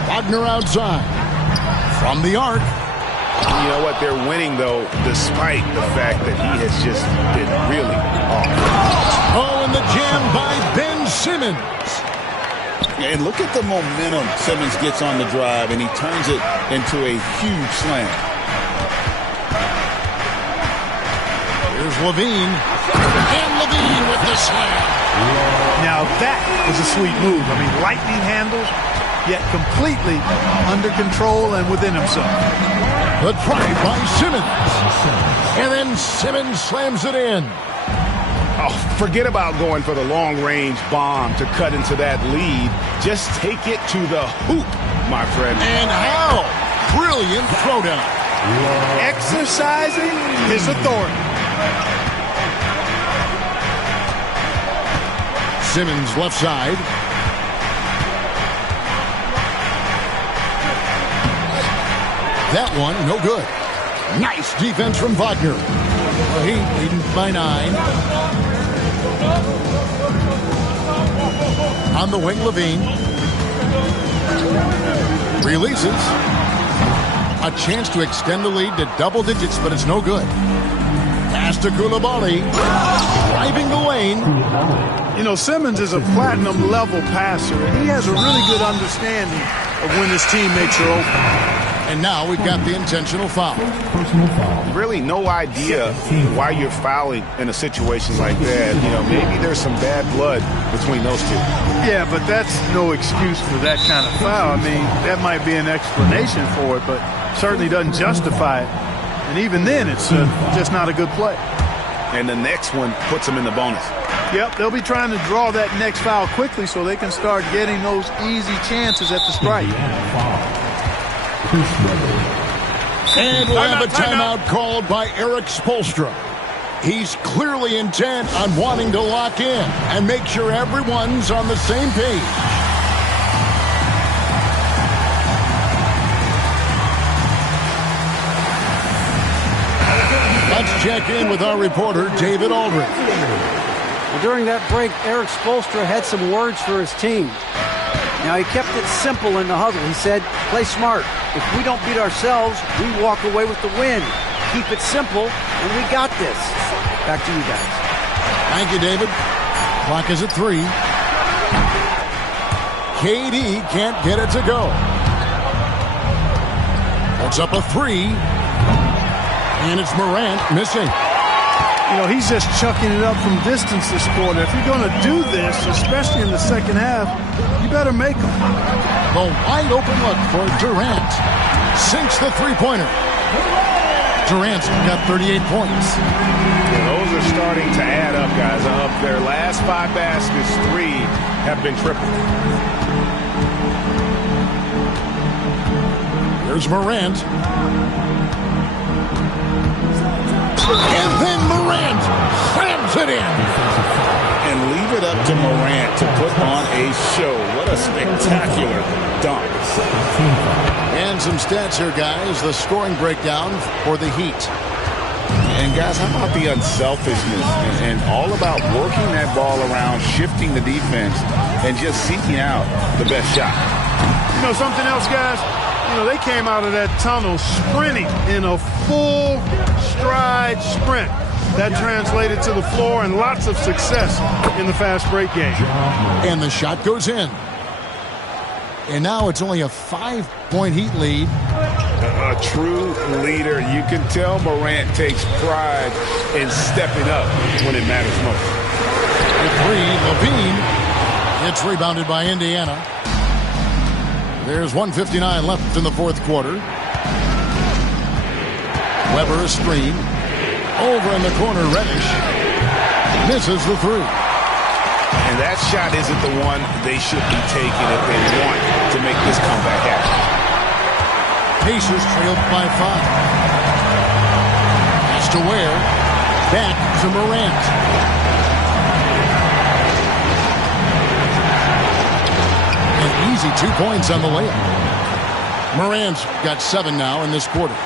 Wagner outside. From the arc. You know what? They're winning, though, despite the fact that he has just been really off. Oh, and the jam by Ben Simmons. And look at the momentum Simmons gets on the drive, and he turns it into a huge slam. Here's Levine. And Levine with the slam. Now that was a sweet move. I mean, lightning handles, yet completely under control and within himself. The drive by Simmons. And then Simmons slams it in. Oh, forget about going for the long-range bomb to cut into that lead. Just take it to the hoop, my friend. And how? Brilliant throwdown. Exercising his authority. Simmons left side. That one, no good. Nice defense from Wagner. The Heat leading by 9. On the wing, Levine. Releases. A chance to extend the lead to double digits, but it's no good. Pass to Coulibaly. Driving the lane. You know, Simmons is a platinum-level passer, and he has a really good understanding of when his teammates are open. And now we've got the intentional foul. Personal foul. Really no idea why you're fouling in a situation like that. You know, maybe there's some bad blood between those two. Yeah, but that's no excuse for that kind of foul. I mean, that might be an explanation for it, but certainly doesn't justify it. And even then, it's just not a good play. And the next one puts them in the bonus. Yep, they'll be trying to draw that next foul quickly so they can start getting those easy chances at the strike. And we'll have a timeout called by Erik Spoelstra. He's clearly intent on wanting to lock in and make sure everyone's on the same page. Let's check in with our reporter, David Aldridge. Well, during that break, Erik Spoelstra had some words for his team. Now, he kept it simple in the huddle. He said, play smart. If we don't beat ourselves, we walk away with the win. Keep it simple, and we got this. Back to you guys. Thank you, David. Clock is at 3. KD can't get it to go. Puts up a 3. And it's Morant missing. You know, he's just chucking it up from distance this quarter. If you're going to do this, especially in the second half, you better make them. The wide open look for Durant. Sinks the three-pointer. Durant's got 38 points. Yeah, those are starting to add up, guys. Of their last 5 baskets, 3 have been triple. Here's Morant. And then Morant slams it in. And leave it up to Morant to put on a show. What a spectacular dunk. And some stats here, guys. The scoring breakdown for the Heat. And, guys, how about the unselfishness and all about working that ball around, shifting the defense, and just seeking out the best shot. You know something else, guys? You know, they came out of that tunnel sprinting in a full stride sprint. That translated to the floor and lots of success in the fast break game. And the shot goes in. And now it's only a 5-point Heat lead. A true leader. You can tell Morant takes pride in stepping up when it matters most. The 3, Levine. It's rebounded by Indiana. There's 1:59 left in the fourth quarter. Weber a screen. Over in the corner, Reddish misses the 3. And that shot isn't the one they should be taking if they want to make this comeback happen. Pacers trailed by 5. Pass to Ware. Back to Morant. An easy 2 points on the layup. Morant's got 7 now in this quarter.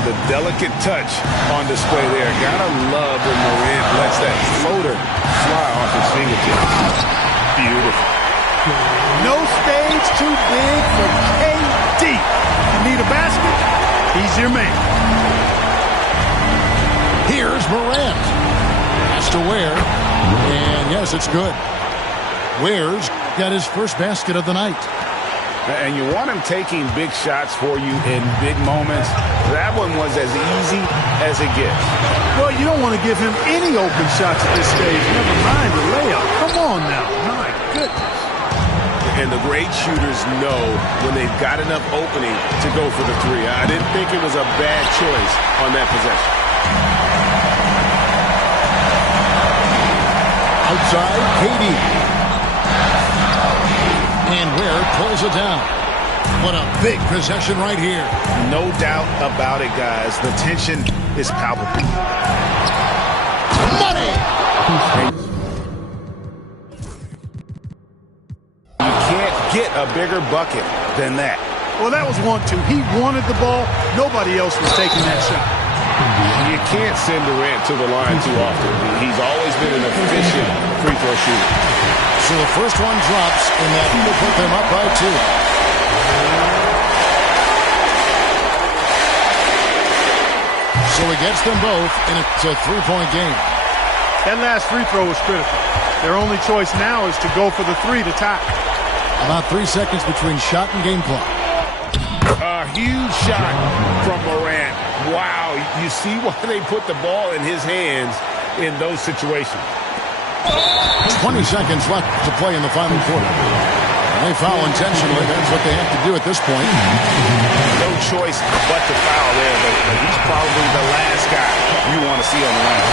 The delicate touch on display there. Gotta love when Morant lets that floater fly off his fingertips. Beautiful. No stage too big for KD. You need a basket? He's your man. Here's Morant. Pass to Ware. And yes, it's good. Ware's got his first basket of the night. And you want him taking big shots for you in big moments. That one was as easy as it gets. Well, you don't want to give him any open shots at this stage. Never mind the layup. Come on now. My goodness. And the great shooters know when they've got enough opening to go for the 3. I didn't think it was a bad choice on that possession. Outside, KD. And Ware pulls it down. What a big possession right here. No doubt about it, guys. The tension is palpable. Money! You can't get a bigger bucket than that. Well, that was 1-2. He wanted the ball. Nobody else was taking that shot. You can't send Durant to the line too often. He's always been an efficient free throw shooter. So the first one drops, and that will put them up by 2. So he gets them both, and it's a three-point game. That last free throw was critical. Their only choice now is to go for the three to tie. About 3 seconds between shot and game clock. A huge shot from Morant. Wow, you see why they put the ball in his hands in those situations. 20 seconds left to play in the final quarter. And they foul intentionally. That's what they have to do at this point. No choice but to foul there, but he's probably the last guy you want to see on the line.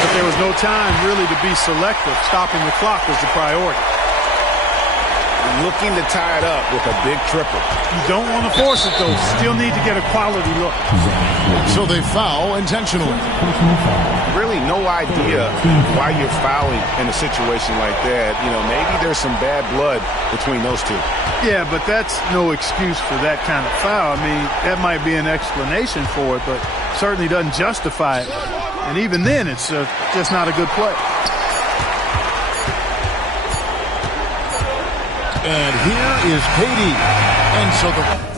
But there was no time really to be selective. Stopping the clock was the priority. Looking to tie it up with a big triple. You don't want to force it, though. Still need to get a quality look. So they foul intentionally. Really no idea why you're fouling in a situation like that. You know, maybe there's some bad blood between those two. Yeah, but that's no excuse for that kind of foul. I mean, that might be an explanation for it, but certainly doesn't justify it. And even then, it's just not a good play. And here is KD. And so the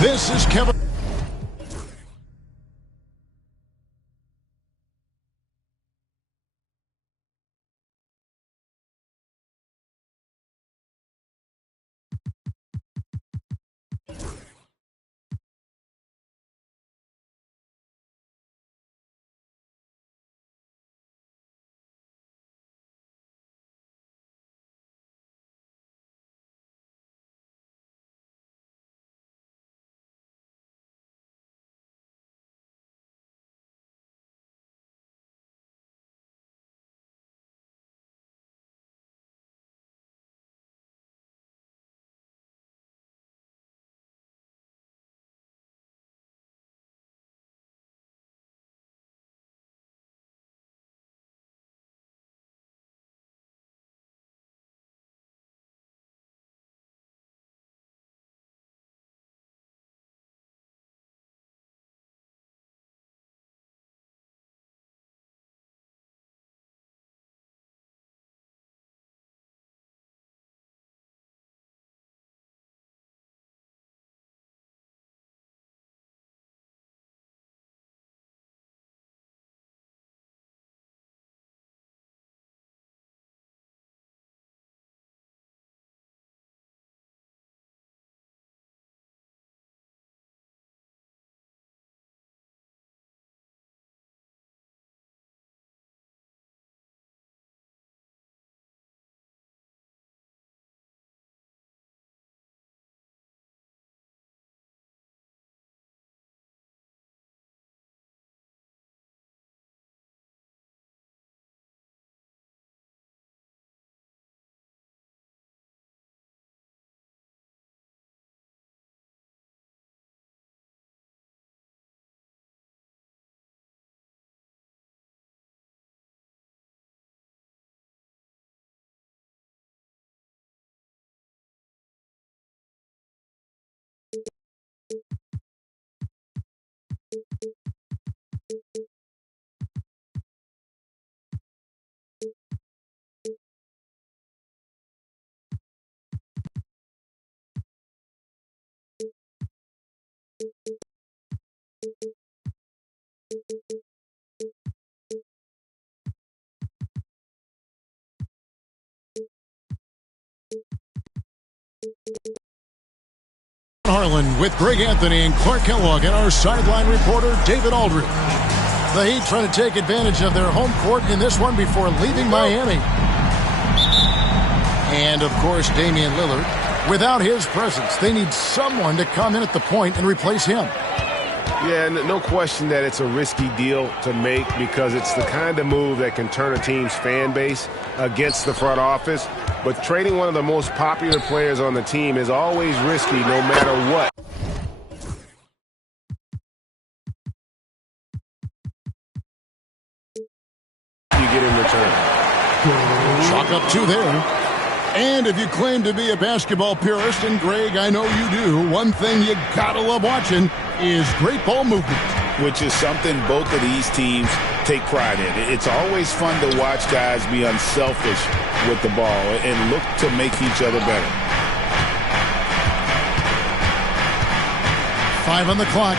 This is Kevin. Harlan with Greg Anthony and Clark Kellogg and our sideline reporter David Aldridge. The Heat trying to take advantage of their home court in this one before leaving Miami. And, of course, Damian Lillard. Without his presence, they need someone to come in at the point and replace him. Yeah, no question that it's a risky deal to make because it's the kind of move that can turn a team's fan base against the front office. But trading one of the most popular players on the team is always risky no matter what. You get in return. Chalk up two there. And if you claim to be a basketball purist, and Greg, I know you do, one thing you gotta love watching is great ball movement. Which is something both of these teams take pride in. It's always fun to watch guys be unselfish with the ball and look to make each other better. 5 on the clock.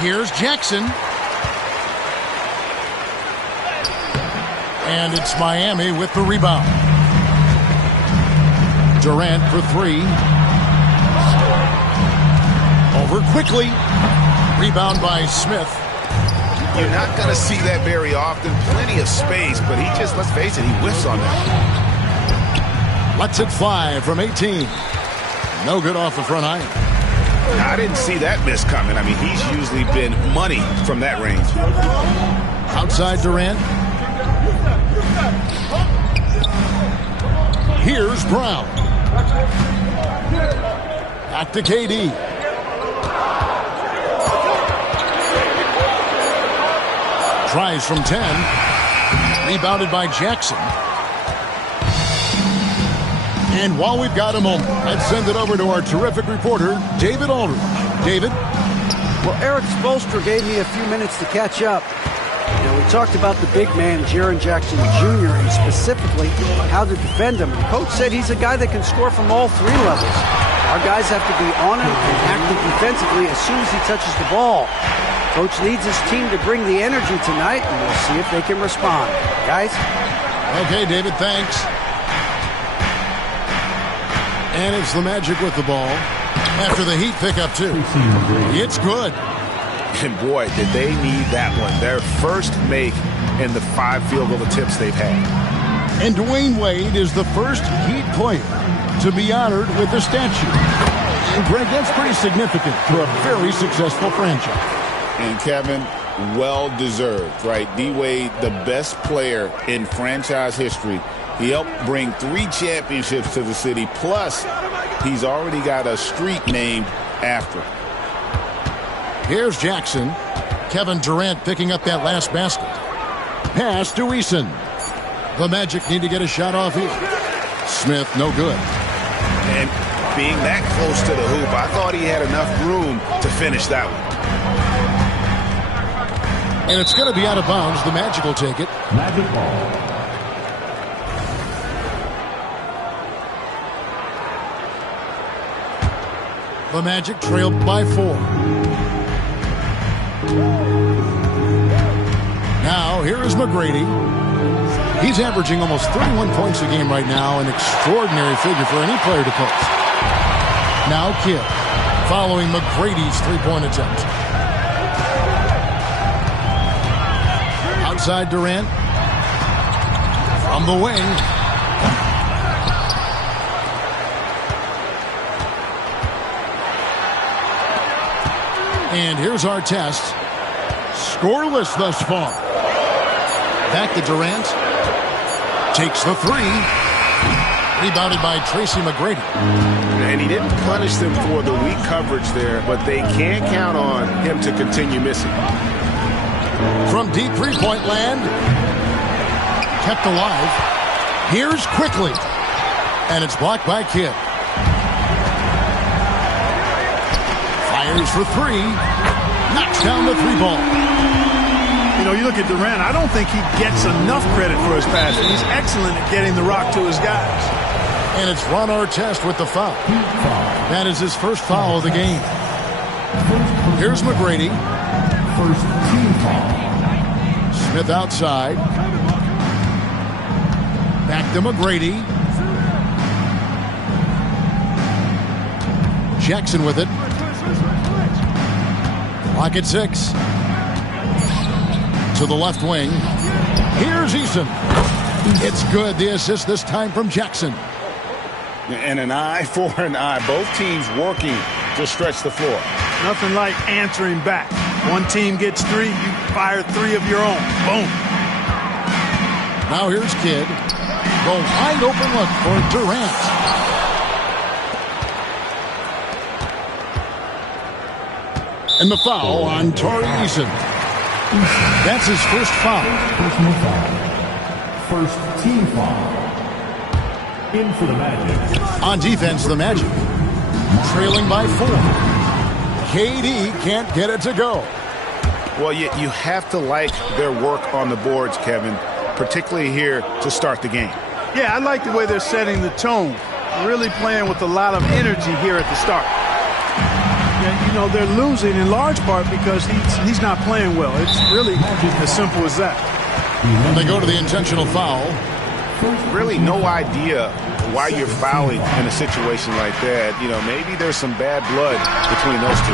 Here's Jackson. And it's Miami with the rebound. Durant for 3. Over quickly. Rebound by Smith. You're not going to see that very often. Plenty of space, but he just, let's face it, he whiffs on that. Lets it fly from 18. No good off the front iron. I didn't see that miss coming. I mean, he's usually been money from that range. Outside Durant. Here's Brown. Back to KD. Tries from 10. Rebounded by Jackson. And while we've got a moment, let's send it over to our terrific reporter, David Aldridge. David? Well, Eric Spoelstra gave me a few minutes to catch up. We talked about the big man, Jaren Jackson Jr., and specifically how to defend him. The coach said he's a guy that can score from all 3 levels. Our guys have to be on him and active defensively as soon as he touches the ball. Coach needs his team to bring the energy tonight, and we'll see if they can respond. Guys? Okay, David, thanks. And it's the Magic with the ball. After the Heat pick up 2. It's good. And boy, did they need that one. Their first make in the 5 field goal attempts they've had. And Dwayne Wade is the first Heat player to be honored with a statue. And Greg, that's pretty significant for a very successful franchise. And Kevin, well-deserved, right? D-Wade, the best player in franchise history. He helped bring 3 championships to the city. Plus, he's already got a street named after him. Here's Jackson. Kevin Durant picking up that last basket. Pass to Eason. The Magic need to get a shot off here. Smith, no good. And being that close to the hoop, I thought he had enough room to finish that one. And it's going to be out of bounds. The Magic will take it. Magic ball. The Magic trailed by 4. Now, here is McGrady. He's averaging almost 31 points a game right now, an extraordinary figure for any player to post. Now Kidd, following McGrady's 3-point attempt. Outside Durant. From the wing. And here's our test. Scoreless thus far. Back to Durant. Takes the 3. Rebounded by Tracy McGrady. And he didn't punish them for the weak coverage there, but they can't count on him to continue missing. From deep 3-point land. Kept alive. Here's quickly. And it's blocked by Kidd. Fires for 3. Knocks down the 3-ball. You know, you look at Durant, I don't think he gets enough credit for his passing. He's excellent at getting the rock to his guys. And it's Ron Artest with the foul. That is his first foul of the game. Here's McGrady. First team foul. Smith outside. Back to McGrady. Jackson with it. Clock at 6. To the left wing. Here's Eason. It's good. The assist this time from Jackson. And an eye for an eye. Both teams working to stretch the floor. Nothing like answering back. One team gets 3, you fire 3 of your own. Boom. Now here's Kidd. The wide open look for Durant. And the foul on Tari Eason. That's his first foul. Personal foul. First team foul. In for the Magic. On defense, the Magic trailing by 4. KD can't get it to go. Well, you have to like their work on the boards, Kevin, particularly here to start the game. Yeah, I like the way they're setting the tone. Really playing with a lot of energy here at the start. And, you know, they're losing in large part because he's not playing well. It's really as simple as that. And they go to the intentional foul. Really no idea why you're fouling in a situation like that. You know, maybe there's some bad blood between those two.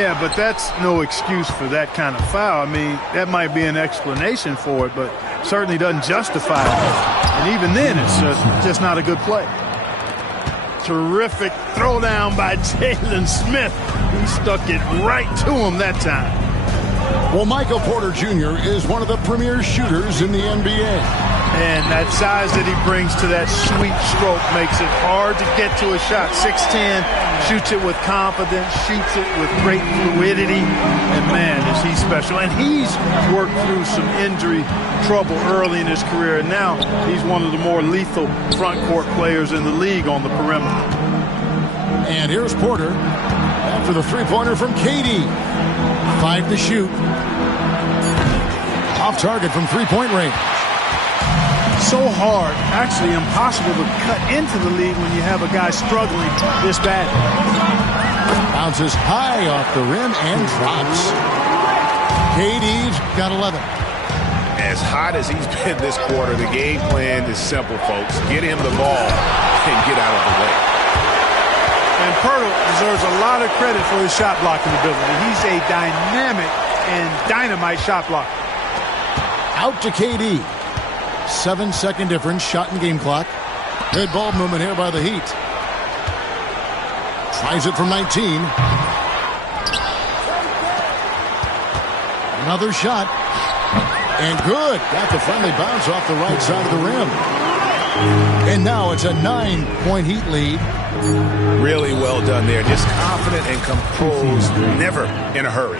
Yeah, but that's no excuse for that kind of foul. I mean, that might be an explanation for it, but certainly doesn't justify it. And even then, it's just not a good play. Terrific throwdown by Jalen Smith. He stuck it right to him that time. Well, Michael Porter Jr. is one of the premier shooters in the NBA. And that size that he brings to that sweet stroke makes it hard to get to a shot. 6'10", shoots it with confidence, shoots it with great fluidity. And, man, is he special. And he's worked through some injury trouble early in his career. And now he's one of the more lethal front court players in the league on the perimeter. And here's Porter after the three-pointer from KD. 5 to shoot. Off target from three-point range. So hard, actually impossible to cut into the lead when you have a guy struggling this bad. Bounces high off the rim and drops. KD's got 11. As hot as he's been this quarter, the game plan is simple, folks. Get him the ball and get out of the way. And Poeltl deserves a lot of credit for his shot blocking ability. He's a dynamic and dynamite shot blocker. Out to KD. 7-second difference, shot and game clock. Good ball movement here by the Heat. Tries it from 19. Another shot. And good. Got the friendly bounce off the right side of the rim. And now it's a 9-point Heat lead. Really well done there. Just confident and composed. Never in a hurry.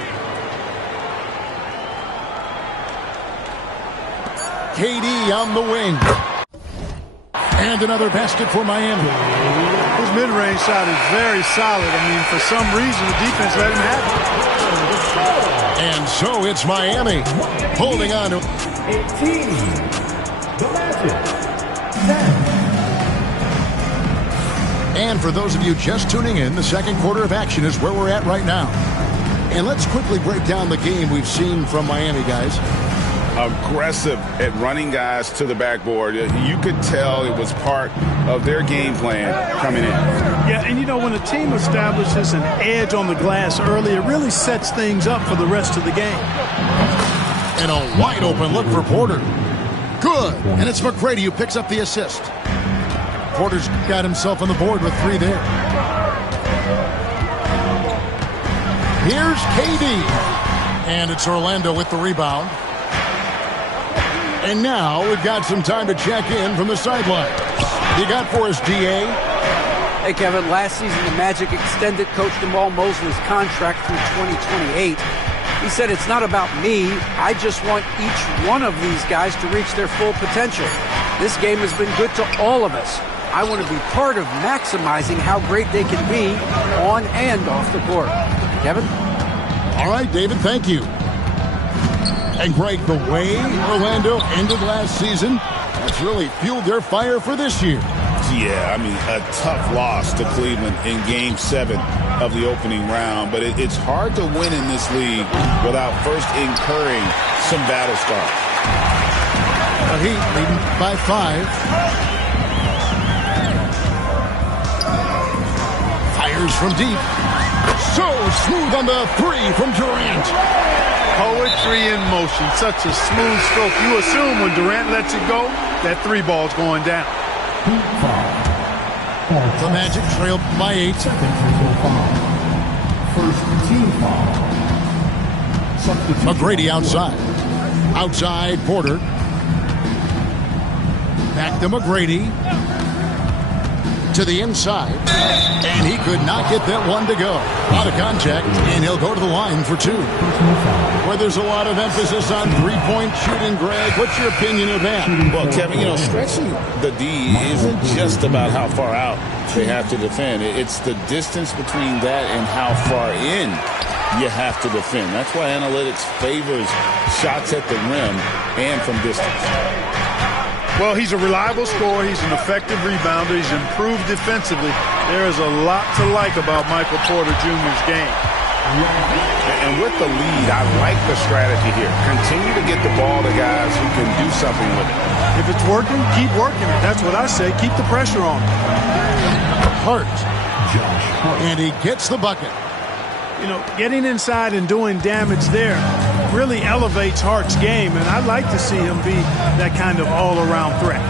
KD on the wing. And another basket for Miami. His mid-range shot is very solid. I mean, for some reason, the defense let him have it. And so it's Miami holding on to 18. The Magic. 10. And for those of you just tuning in, the second quarter of action is where we're at right now. And let's quickly break down the game we've seen from Miami, guys. Aggressive at running guys to the backboard. You could tell it was part of their game plan coming in. Yeah, and you know, when a team establishes an edge on the glass early, it really sets things up for the rest of the game. And a wide open look for Porter. Good. And it's McGrady who picks up the assist. Porter's got himself on the board with 3 there. Here's KD. And it's Orlando with the rebound. And now we've got some time to check in from the sideline. You got for us, DA? Hey, Kevin, last season the Magic extended Coach Jamal Mosley's contract through 2028. He said, it's not about me. I just want each one of these guys to reach their full potential. This game has been good to all of us. I want to be part of maximizing how great they can be on and off the court. Kevin? All right, David, thank you. And Greg, the way Orlando ended last season, that's really fueled their fire for this year. Yeah, I mean, a tough loss to Cleveland in Game 7 of the opening round. But it's hard to win in this league without first incurring some battle scars. The Heat leading by 5. Fires from deep. So smooth on the 3 from Durant. Poetry in motion. Such a smooth stroke. You assume when Durant lets it go, that 3 ball's going down. The Magic trailed by 8. Second personal foul. First team foul. Substitution. McGrady outside. Outside Porter. Back to McGrady. to the inside, and he could not get that one to go. Out of contact, and he'll go to the line for two. Where there's a lot of emphasis on three-point shooting, Greg, what's your opinion of that? Well, Kevin, stretching the D isn't just about how far out they have to defend. It's the distance between that and how far in you have to defend. That's why analytics favors shots at the rim and from distance. Well, he's a reliable scorer. He's an effective rebounder. He's improved defensively. There is a lot to like about Michael Porter Jr.'s game. And with the lead, I like the strategy here. Continue to get the ball to guys who can do something with it. If it's working, keep working it. That's what I say. Keep the pressure on. Hart. And he gets the bucket. Getting inside and doing damage there really elevates Hart's game, and I'd like to see him be that kind of all-around threat.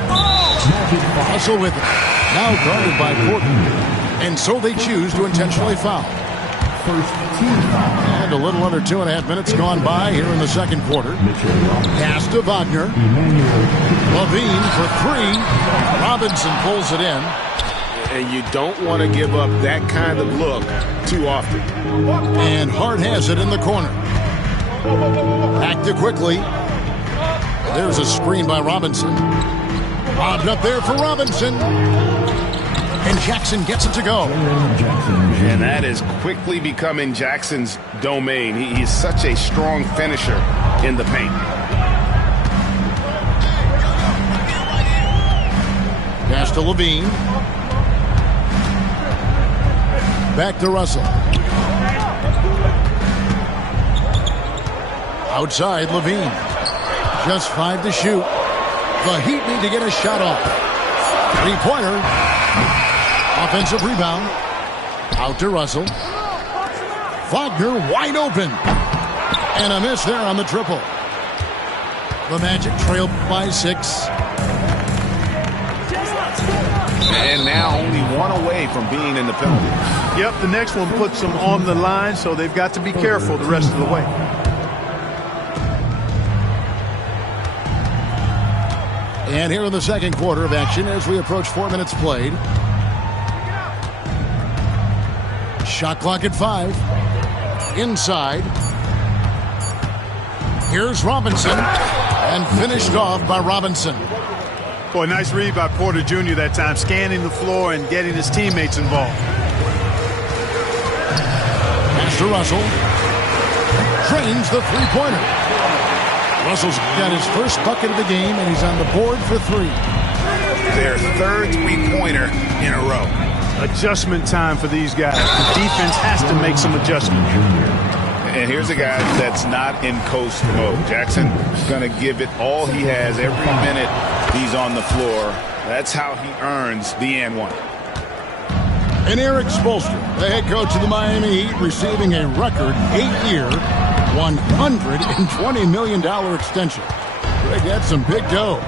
Russell with it. Now guarded by Porter. And so they choose to intentionally foul. First team foul. And a little under 2.5 minutes gone by here in the second quarter. Pass to Wagner. Levine for three. Robinson pulls it in. And you don't want to give up that kind of look too often. And Hart has it in the corner. Back to quickly. There's a screen by Robinson. Lobbed up there for Robinson. And Jackson gets it to go. And that is quickly becoming Jackson's domain. He's such a strong finisher in the paint. Pass to Levine. Back to Russell. Outside, Levine. Just 5 to shoot. The Heat need to get a shot off. Three-pointer. Offensive rebound. Out to Russell. Wagner wide open. And a miss there on the triple. The Magic trail by 6. And now only one away from being in the penalty. Yep, the next one puts them on the line, so they've got to be careful the rest of the way. And here in the second quarter of action as we approach 4 minutes played. Shot clock at 5. Inside. Here's Robinson. And finished off by Robinson. Boy, nice read by Porter Jr. that time, scanning the floor and getting his teammates involved. Pass to Russell. Drains the three-pointer. Russell's got his first bucket of the game, and he's on the board for 3. Their third three-pointer in a row. Adjustment time for these guys. The defense has to make some adjustments. And here's a guy that's not in coast mode. Jackson's going to give it all he has every minute he's on the floor. That's how he earns the and one. And Eric Spoelstra, the head coach of the Miami Heat, receiving a record 8-year, $120 million extension. Greg, that's some big dough.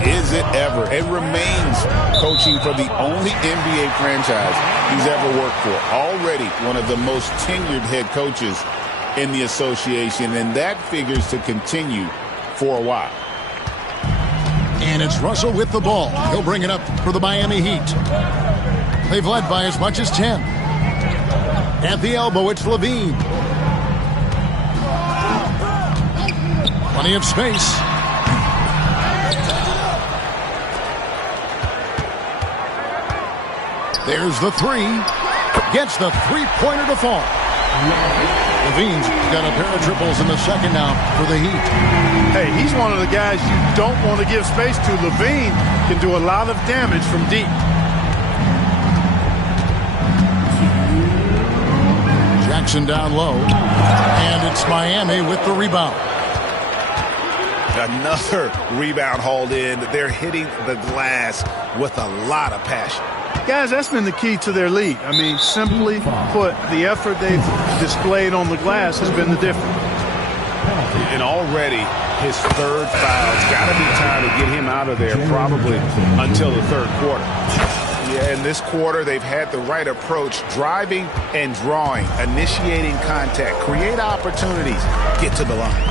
Is it ever? It remains coaching for the only NBA franchise he's ever worked for. Already one of the most tenured head coaches in the association, and that figures to continue for a while. And it's Russell with the ball. He'll bring it up for the Miami Heat. They've led by as much as 10. At the elbow, it's Levine. Plenty of space. There's the 3. Gets the three-pointer to fall. Levine's got a pair of triples in the second now for the Heat. Hey, he's one of the guys you don't want to give space to. Levine can do a lot of damage from deep. Jackson down low. And it's Miami with the rebound. Another rebound hauled in. They're hitting the glass with a lot of passion. Guys, that's been the key to their lead. I mean, simply put, the effort they've displayed on the glass has been the difference. And already his third foul. It's got to be time to get him out of there probably until the third quarter. Yeah, in this quarter, they've had the right approach, driving and drawing, initiating contact, create opportunities, get to the line.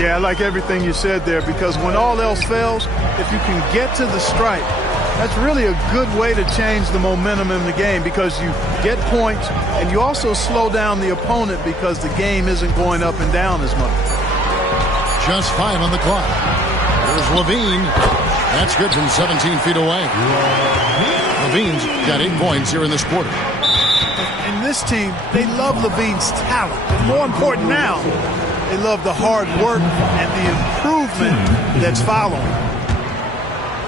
Yeah, I like everything you said there, because when all else fails, if you can get to the stripe, That's really a good way to change the momentum in the game because you get points and you also slow down the opponent because the game isn't going up and down as much. Just 5 on the clock. There's Levine. That's good from 17 feet away. Levine's got 8 points here in this quarter. And this team, they love Levine's talent. But more important now, they love the hard work and the improvement that's following.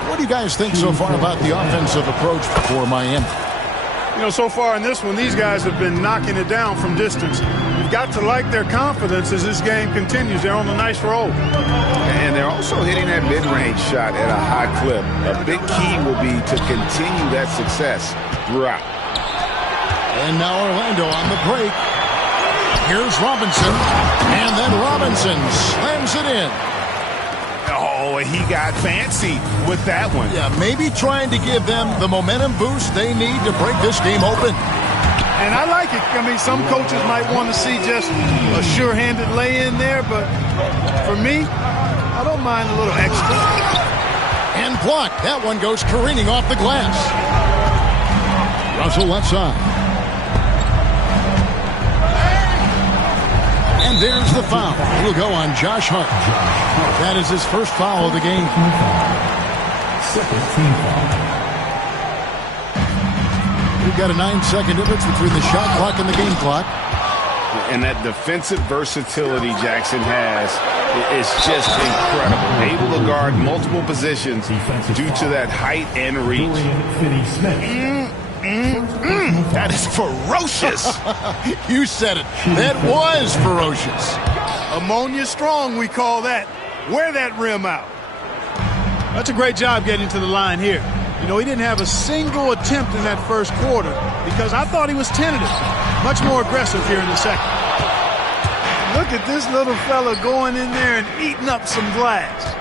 What do you guys think so far about the offensive approach for Miami? You know, so far in this one, these guys have been knocking it down from distance. You've got to like their confidence as this game continues. They're on a nice roll. And they're also hitting that mid-range shot at a high clip. A big key will be to continue that success throughout. And now Orlando on the break. Here's Robinson. And then Robinson slams it in. Oh, he got fancy with that one. Yeah, maybe trying to give them the momentum boost they need to break this game open. And I like it. I mean, some coaches might want to see just a sure-handed lay-in there, but for me, I don't mind a little extra. And blocked. That one goes careening off the glass. Russell left side. And there's the foul. It'll go on Josh Hart. That is his first foul of the game. Second team foul. We've got a 9-second difference between the shot clock and the game clock. And that defensive versatility Jackson has is just incredible. Able to guard multiple positions due to that height and reach. That is ferocious. You said it. That was ferocious. Ammonia strong, we call that. Wear that rim out. That's a great job getting to the line here. You know, he didn't have a single attempt in that first quarter because I thought he was tentative. Much more aggressive here in the second. Look at this little fella going in there and eating up some glass.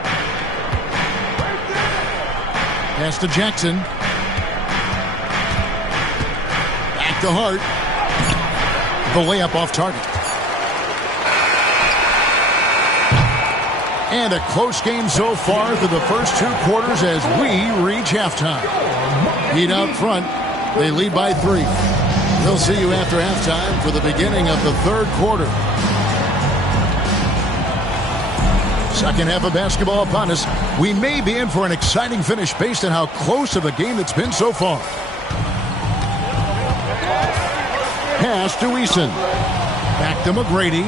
Pass to Jackson. Back to Hart. The layup off target. And a close game so far through the first 2 quarters as we reach halftime. Heat out front. They lead by 3. We'll see you after halftime for the beginning of the third quarter. Second half of basketball upon us. We may be in for an exciting finish based on how close of a game it's been so far. Pass to Eason. Back to McGrady.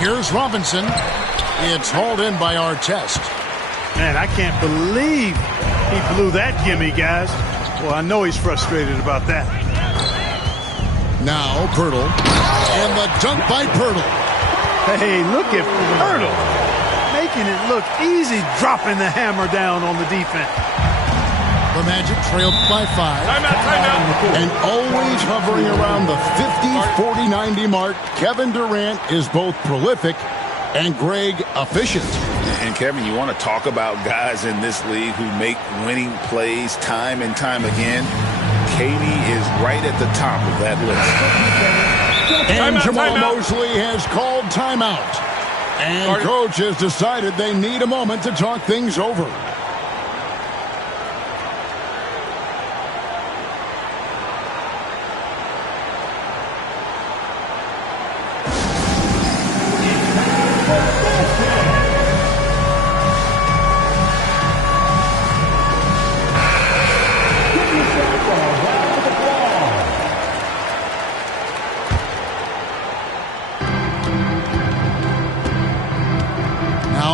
Here's Robinson. It's hauled in by Artest. Man, I can't believe he blew that gimme, guys. Well, I know he's frustrated about that. Now Pirtle. And the dunk by Pirtle. Hey, look at Pirtle. Making it look easy, dropping the hammer down on the defense. The Magic trailed by 5. Timeout. And always hovering around the 50-40-90 mark, Kevin Durant is both prolific and Greg efficient. And Kevin, you want to talk about guys in this league who make winning plays time and time again? KD is right at the top of that list. And Jamal Mosley has called timeout. And coach has decided they need a moment to talk things over.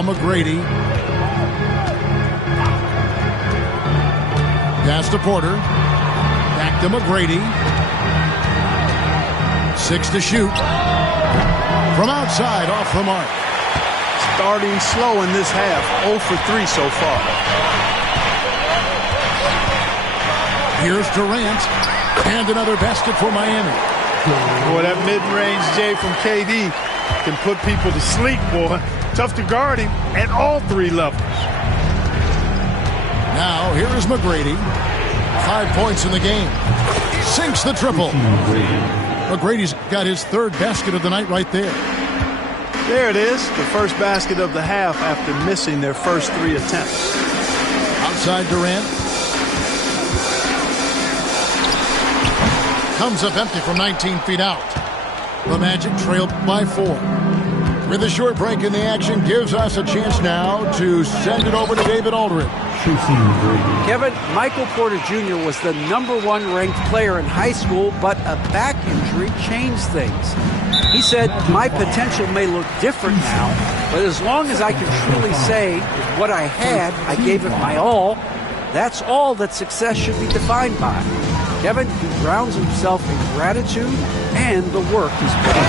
McGrady. Pass to Porter. Back to McGrady. 6 to shoot. From outside, off the mark. Starting slow in this half. 0 for 3 so far. Here's Durant. And another basket for Miami. Boy, that mid-range J from KD can put people to sleep, boy. Tough to guard him at all 3 levels. Now, here is McGrady. 5 points in the game. Sinks the triple. McGrady's got his 3rd basket of the night right there. There it is, the first basket of the half after missing their first 3 attempts. outside Durant. Comes up empty from 19 feet out. The Magic trailed by 4. With a short break in the action, gives us a chance now to send it over to David Aldridge. Kevin, Michael Porter Jr. was the #1 ranked player in high school, but a back injury changed things. He said, my potential may look different now, but as long as I can truly say with what I had, I gave it my all, that's all that success should be defined by. Kevin, he grounds himself in gratitude and the work he's put in.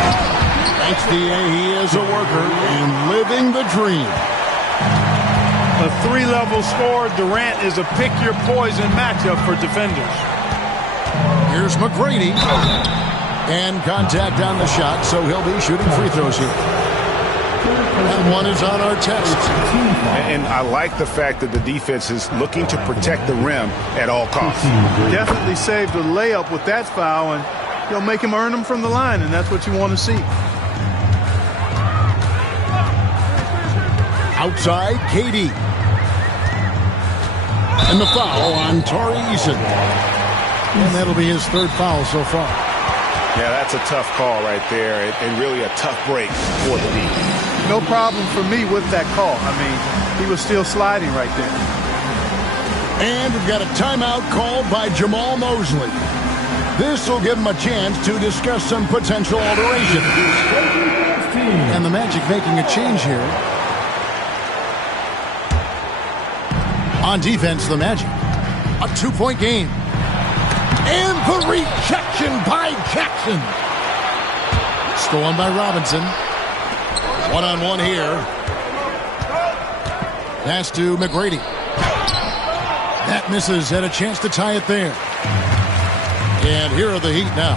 Thanks, D.A. He is a worker and living the dream. A 3-level scorer, Durant is a pick-your-poison matchup for defenders. Here's McGrady. And contact on the shot, so he'll be shooting free throws here. That one is on our test. And I like the fact that the defense is looking to protect the rim at all costs. Definitely saved a layup with that foul, and he'll make him earn them from the line, and that's what you want to see. Outside, KD. And the foul on Tari Eason. And that'll be his 3rd foul so far. Yeah, that's a tough call right there, and really a tough break for the league. No problem for me with that call. I mean, he was still sliding right there. And we've got a timeout called by Jamal Mosley. This will give him a chance to discuss some potential alteration. And the Magic making a change here. On defense, the Magic. A 2-point game. And the rejection by Jackson. Stolen by Robinson. One-on-one here. Pass to McGrady. That misses. Had a chance to tie it there. And here are the Heat now.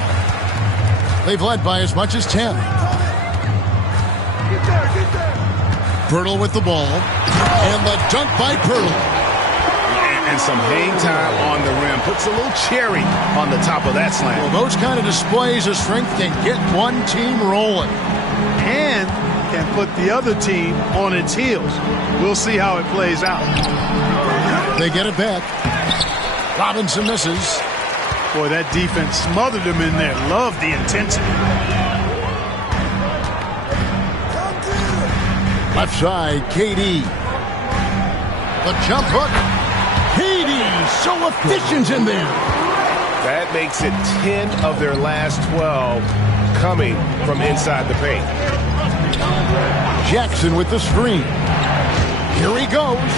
They've led by as much as 10. Pirtle with the ball. And the dunk by Pirtle. And some hang time on the rim. Puts a little cherry on the top of that slam. Well, those kind of displays of strength can get one team rolling. And can put the other team on its heels. We'll see how it plays out. They get it back. Robinson misses. Boy, that defense smothered him in there. Love the intensity. Left side, KD. The jump hook. KD, so efficient in there. That makes it 10 of their last 12 coming from inside the paint. Jackson with the screen. Here he goes.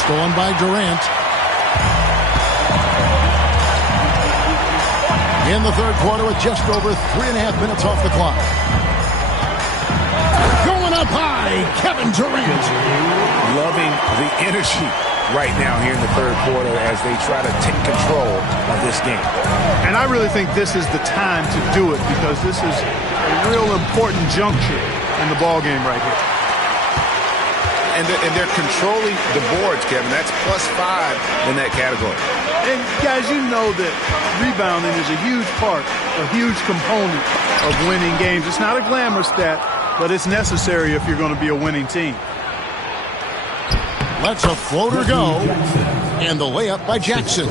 Stolen by Durant. In the 3rd quarter with just over 3.5 minutes off the clock. Going up high, Kevin Durant. Loving the energy right now here in the 3rd quarter as they try to take control of this game. And I really think this is the time to do it because this is a real important juncture in the ball game right here. And they're controlling the boards, Kevin. That's +5 in that category. And guys, you know that rebounding is a huge part, a huge component of winning games. It's not a glamour stat, but it's necessary if you're going to be a winning team. Lets a floater go. And the layup by Jackson.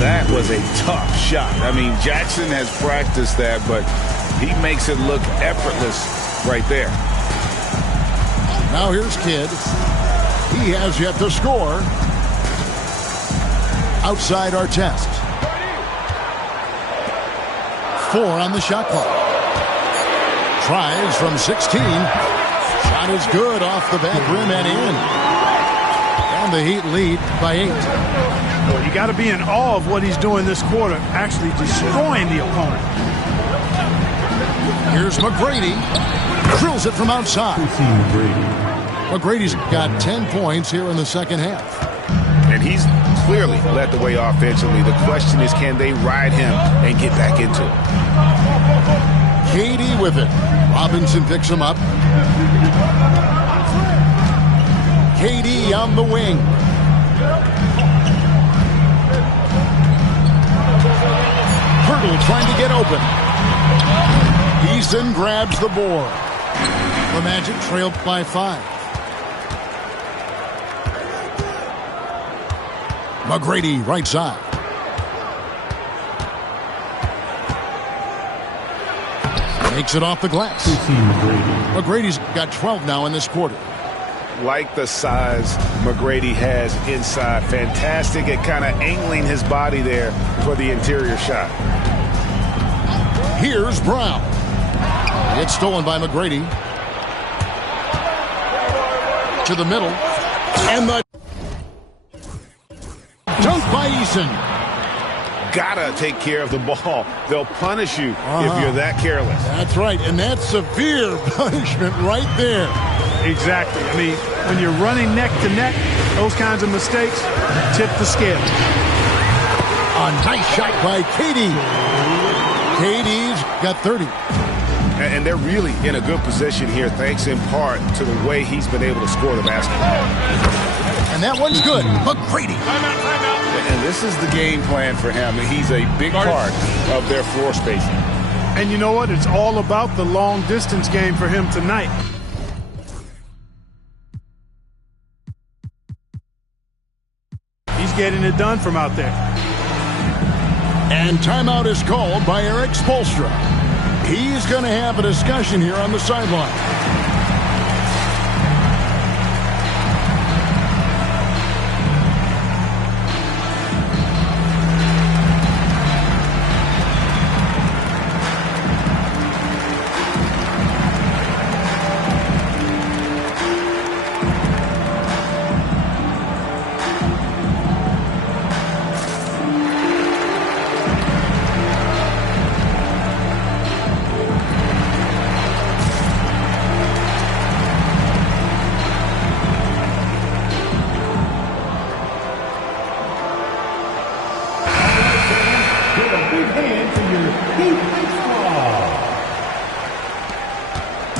That was a tough shot. I mean, Jackson has practiced that, but he makes it look effortless right there. Now here's Kidd. He has yet to score. Outside our test. 4 on the shot clock. Tries from 16. Shot is good off the back rim and in. And the Heat lead by 8. Well, you got to be in awe of what he's doing this quarter, actually destroying the opponent. Here's McGrady. Drills it from outside. McGrady's got 10 points here in the 2nd half. And he's clearly led the way offensively. The question is, can they ride him and get back into it? KD with it. Robinson picks him up. KD on the wing. Pirtle trying to get open. Eason grabs the board. The Magic trailed by 5. McGrady right side. Makes it off the glass. McGrady's got 12 now in this quarter. Like the size McGrady has inside. Fantastic at kind of angling his body there for the interior shot. Here's Brown. It's stolen by McGrady. To the middle. And the dunk by Eason. Gotta take care of the ball. They'll punish you if you're that careless. That's right, and that's severe punishment right there. Exactly. I mean, when you're running neck to neck, those kinds of mistakes tip the scale. A nice shot by Katie. Katie's got 30. And they're really in a good position here, thanks in part to the way he's been able to score the basketball. And that one's good. McGrady. And this is the game plan for him. He's a big part of their floor spacing. And you know what? It's all about the long distance game for him tonight. He's getting it done from out there. And timeout is called by Eric Spoelstra. He's going to have a discussion here on the sideline.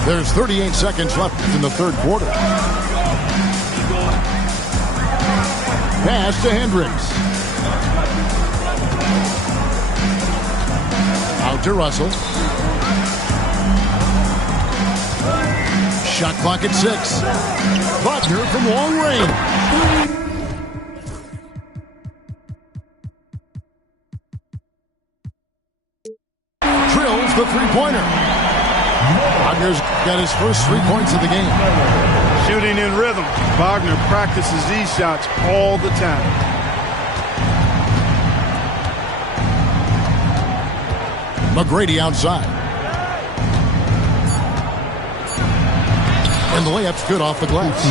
There's 38 seconds left in the third quarter. Pass to Hendricks. Out to Russell. Shot clock at 6. Buckner from long range. Drills the three-pointer. Wagner's got his first 3 points of the game. Shooting in rhythm. Wagner practices these shots all the time. McGrady outside. And the layup's good off the glass.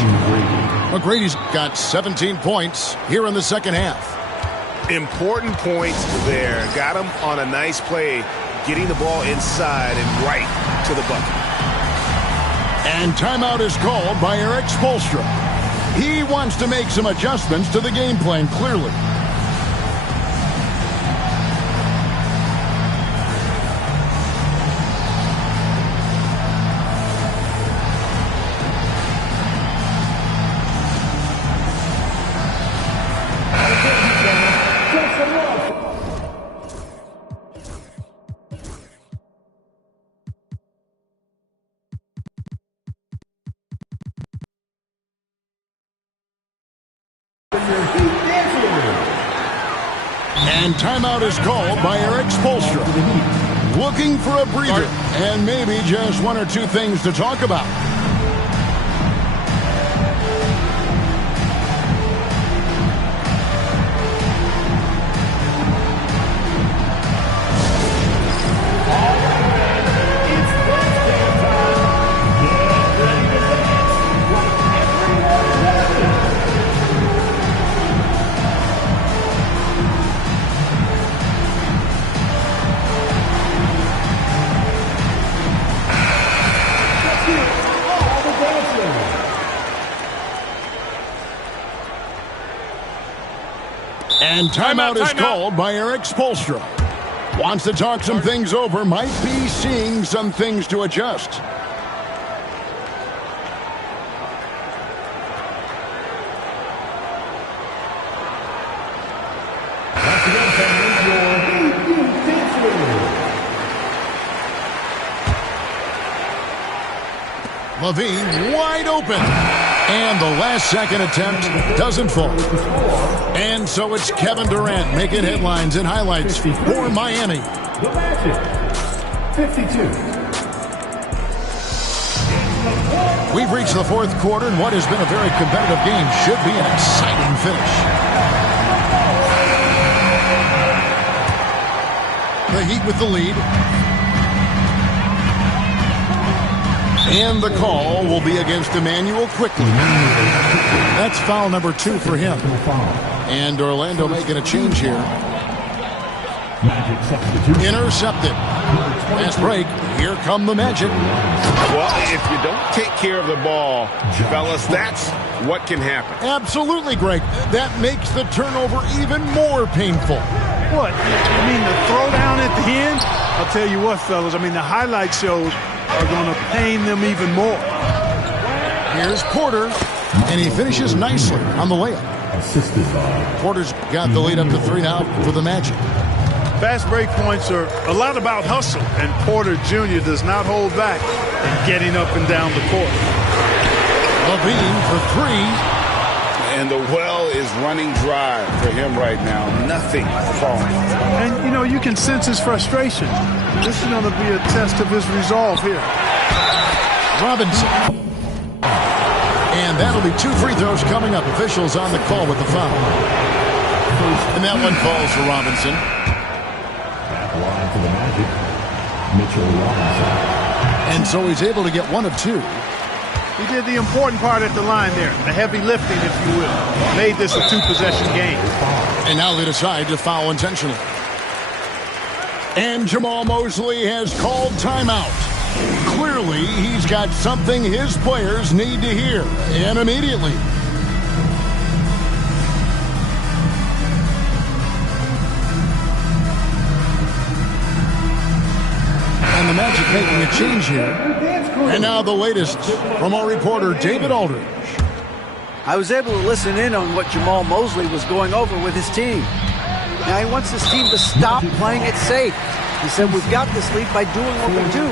McGrady's got 17 points here in the second half. Important points there. Got him on a nice play, getting the ball inside and right to the bucket. And timeout is called by Eric Spoelstra. He wants to make some adjustments to the game plan, clearly. And timeout is called by Eric Spoelstra. Looking for a breather and maybe just one or two things to talk about. And timeout is called by Eric Spoelstra. Wants to talk some things over, might be seeing some things to adjust. Levine wide open. And the last-second attempt doesn't fall. And so it's Kevin Durant making headlines and highlights for Miami. The Magic, 52. We've reached the fourth quarter, and what has been a very competitive game should be an exciting finish. The Heat with the lead. And the call will be against Immanuel Quickley. That's foul number 2 for him. And Orlando making a change here. Intercepted. Fast break. Here come the Magic. Well, if you don't take care of the ball, fellas, that's what can happen. Absolutely, Greg. That makes the turnover even more painful. What? I mean, the throwdown at the end? I'll tell you what, fellas. I mean, the highlight shows are going to pain them even more. Here's Porter, and he finishes nicely on the layup. Porter's got the lead up to 3 now for the Magic. Fast break points are a lot about hustle, and Porter Jr. does not hold back in getting up and down the court. LaVine for 3. And the well is running dry for him right now. Nothing falling. And, you know, you can sense his frustration. This is going to be a test of his resolve here. Robinson. And that'll be 2 free throws coming up. Officials on the call with the foul. And that one falls for Robinson. Line for the Magic, Mitchell Robinson. And so he's able to get 1 of 2. He did the important part at the line there, the heavy lifting, if you will. Made this a 2-possession game. And now they decide to foul intentionally. And Jamal Mosley has called timeout. Clearly, he's got something his players need to hear, and immediately. And the Magic making a change here. And now the latest from our reporter, David Aldridge. I was able to listen in on what Jamal Mosley was going over with his team. Now he wants his team to stop playing it safe. He said, we've got this lead by doing what we do.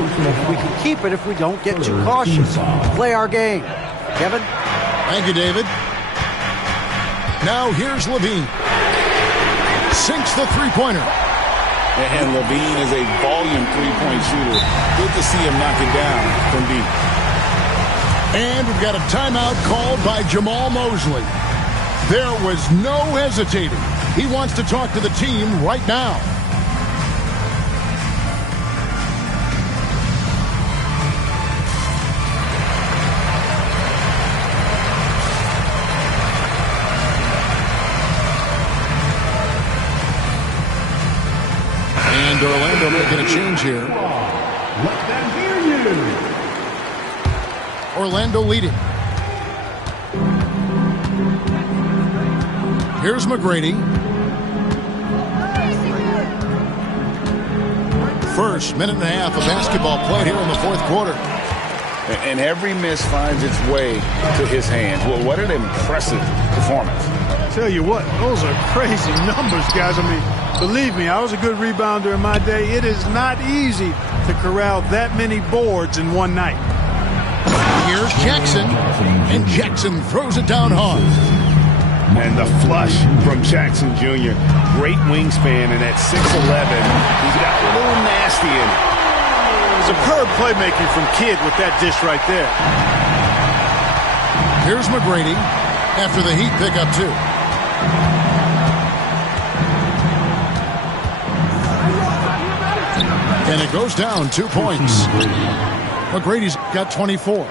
We can keep it if we don't get too cautious. Play our game. Kevin? Thank you, David. Now here's LaVine. Sinks the three-pointer. And LaVine is a volume three-point shooter. Good to see him knock it down from deep. And we've got a timeout called by Jamal Mosley. There was no hesitating. He wants to talk to the team right now. And Orlando making a change here. Let them hear you. Orlando leading. Here's McGrady. First minute and a half of basketball played here in the fourth quarter. And every miss finds its way to his hands. Well, what an impressive performance. Tell you what, those are crazy numbers, guys. I mean, believe me, I was a good rebounder in my day. It is not easy to corral that many boards in one night. Here's Jackson, and Jackson throws it down hard. And the flush from Jackson Jr. Great wingspan, and at 6'11", he's got a little nasty in it. Superb playmaking from Kidd with that dish right there. Here's McGrady after the Heat pick up 2. And it goes down 2 points. McGrady's got 24.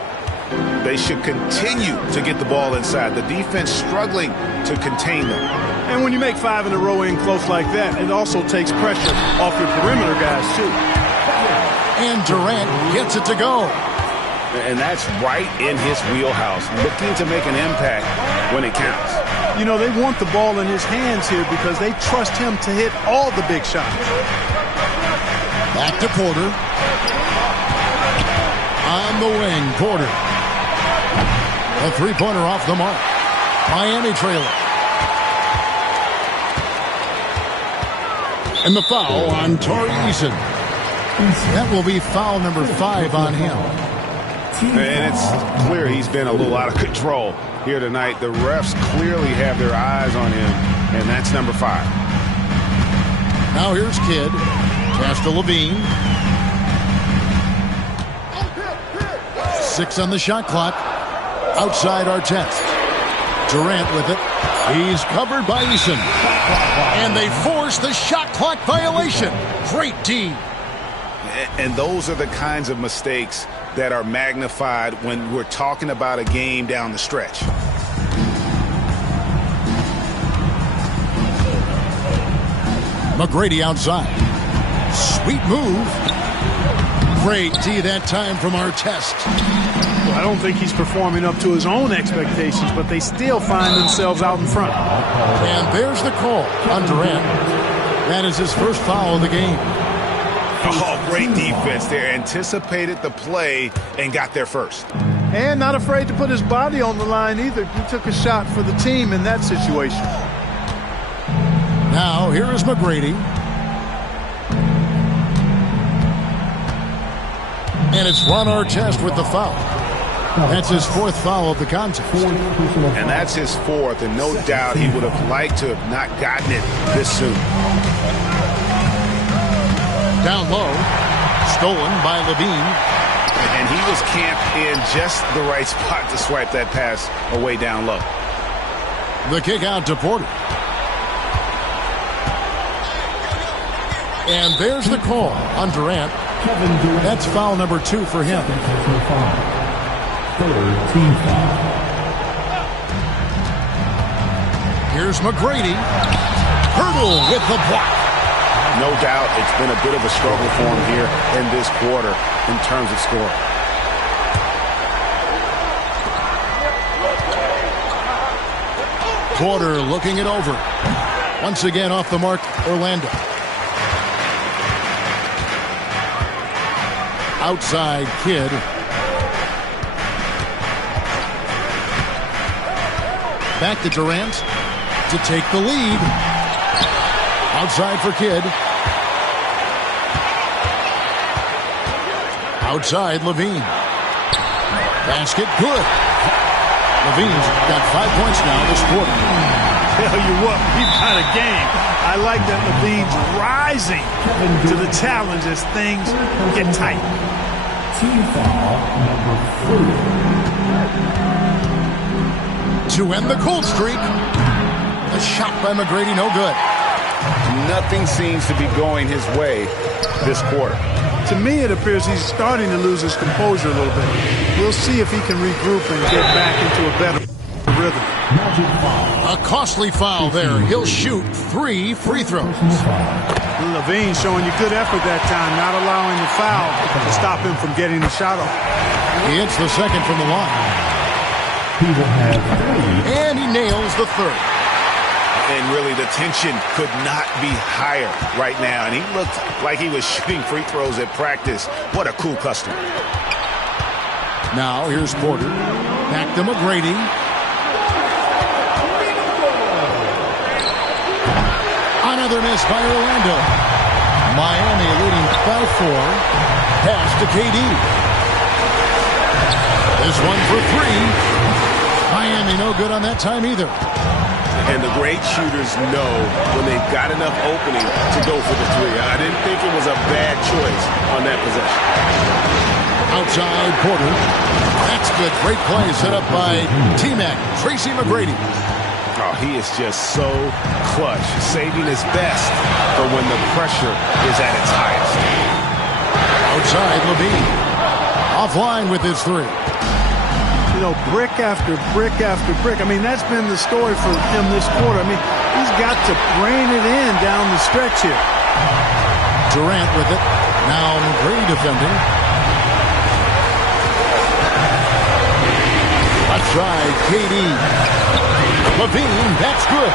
They should continue to get the ball inside. The defense struggling to contain them. And when you make 5 in a row in close like that, it also takes pressure off your perimeter guys, too. And Durant gets it to go. And that's right in his wheelhouse, looking to make an impact when it counts. You know, they want the ball in his hands here because they trust him to hit all the big shots. Back to Porter. On the wing, Porter. A three-pointer off the mark. Miami trailer. And the foul on Tari Eason. That will be foul number 5 on him. And it's clear he's been a little out of control here tonight. The refs clearly have their eyes on him, and that's number 5. Now here's Kidd. Pass to Levine. 6 on the shot clock. Outside Artest. Durant with it. He's covered by Eason. And they force the shot clock violation. Great D. And those are the kinds of mistakes that are magnified when we're talking about a game down the stretch. McGrady outside. Sweet move. Great D that time from Artest. Well, I don't think he's performing up to his own expectations, but they still find themselves out in front. And there's the call on Durant. That is his first foul of the game. Oh, great defense there. Anticipated the play and got there first. And not afraid to put his body on the line either. He took a shot for the team in that situation. Now, here is McGrady. And it's Ron Artest with the foul. That's his 4th foul of the contest. And that's his 4th, and no doubt he would have liked to have not gotten it this soon. Down low, stolen by Levine. And he was camped in just the right spot to swipe that pass away down low. The kick out to Porter. And there's the call on Durant. That's foul number 2 for him. 3rd team foul. Here's McGrady. Hurdle with the block. No doubt it's been a bit of a struggle for him here in this quarter in terms of scoring. Porter looking it over. Once again off the mark, Orlando. Outside Kidd. Back to Durant to take the lead. Outside for Kidd. Outside Levine. Basket good. Levine's got 5 points now this quarter. Tell you what, we've got a game. I like that Levine's rising to the challenge as things get tight. Team foul number 4. To end the cold streak. The shot by McGrady, no good. Nothing seems to be going his way this quarter. To me, it appears he's starting to lose his composure a little bit. We'll see if he can regroup and get back into a better rhythm. A costly foul there. He'll shoot 3 free throws. Levine showing you good effort that time, not allowing the foul to stop him from getting the shot off. He hits the second from the line. He will have 3. And he nails the 3rd. And really, the tension could not be higher right now. And he looked like he was shooting free throws at practice. What a cool customer. Now, here's Porter. Back to McGrady. Another miss by Orlando. Miami leading by 4. Pass to KD. This one for 3. Miami no good on that time either. And the great shooters know when they've got enough opening to go for the 3. I didn't think it was a bad choice on that possession. Outside Porter. That's good. Great play set up by T-Mac, Tracy McGrady. Oh, he is just so clutch, saving his best for when the pressure is at its highest. Outside Levine. Offline with his 3. You know, brick after brick after brick. I mean, that's been the story for him this quarter. I mean, he's got to rein it in down the stretch here. Durant with it. Now McGrady defending. Outside KD. Levine, that's good.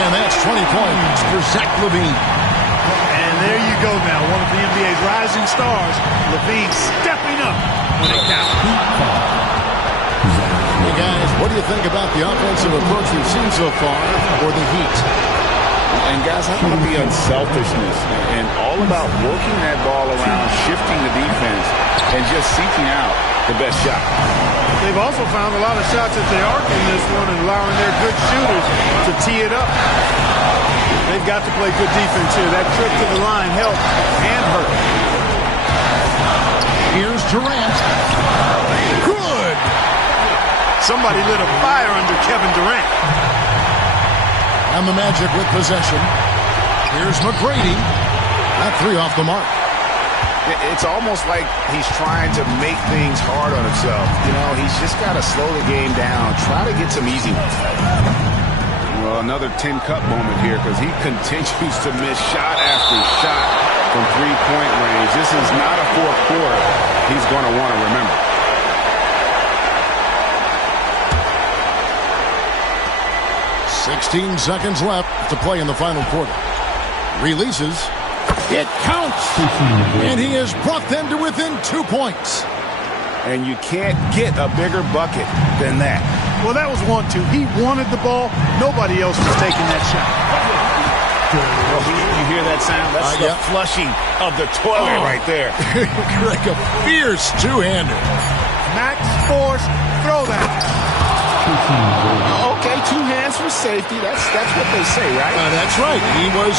And that's 20 points for Zach Levine. And there you go now, one of the NBA's rising stars, Levine stepping up when it counts. Hey guys, what do you think about the offensive approach we've seen so far for the Heat? And guys, I want to be unselfishness and all about working that ball around, shifting the defense, and just seeking out the best shot. They've also found a lot of shots at the arc in this one and allowing their good shooters to tee it up. They've got to play good defense here. That trip to the line helped and hurt. Here's Durant. Good. Somebody lit a fire under Kevin Durant. And the Magic with possession. Here's McGrady. That three off the mark. It's almost like he's trying to make things hard on himself. You know, he's just got to slow the game down. Try to get some easy ones. Well, another tin cup moment here because he continues to miss shot after shot from three-point range. This is not a fourth quarter he's going to want to remember. "16 seconds left to play in the final quarter. Releases. It counts. And he has brought them to within 2 points. And you can't get a bigger bucket than that. Well, that was 1-2. He wanted the ball. Nobody else was taking that shot. Oh, you hear that sound? That's the flushing of the toilet right there. Greg, a fierce two-hander. Max Force, throw that. Okay, 2 hands for safety. That's what they say, right? That's right. He was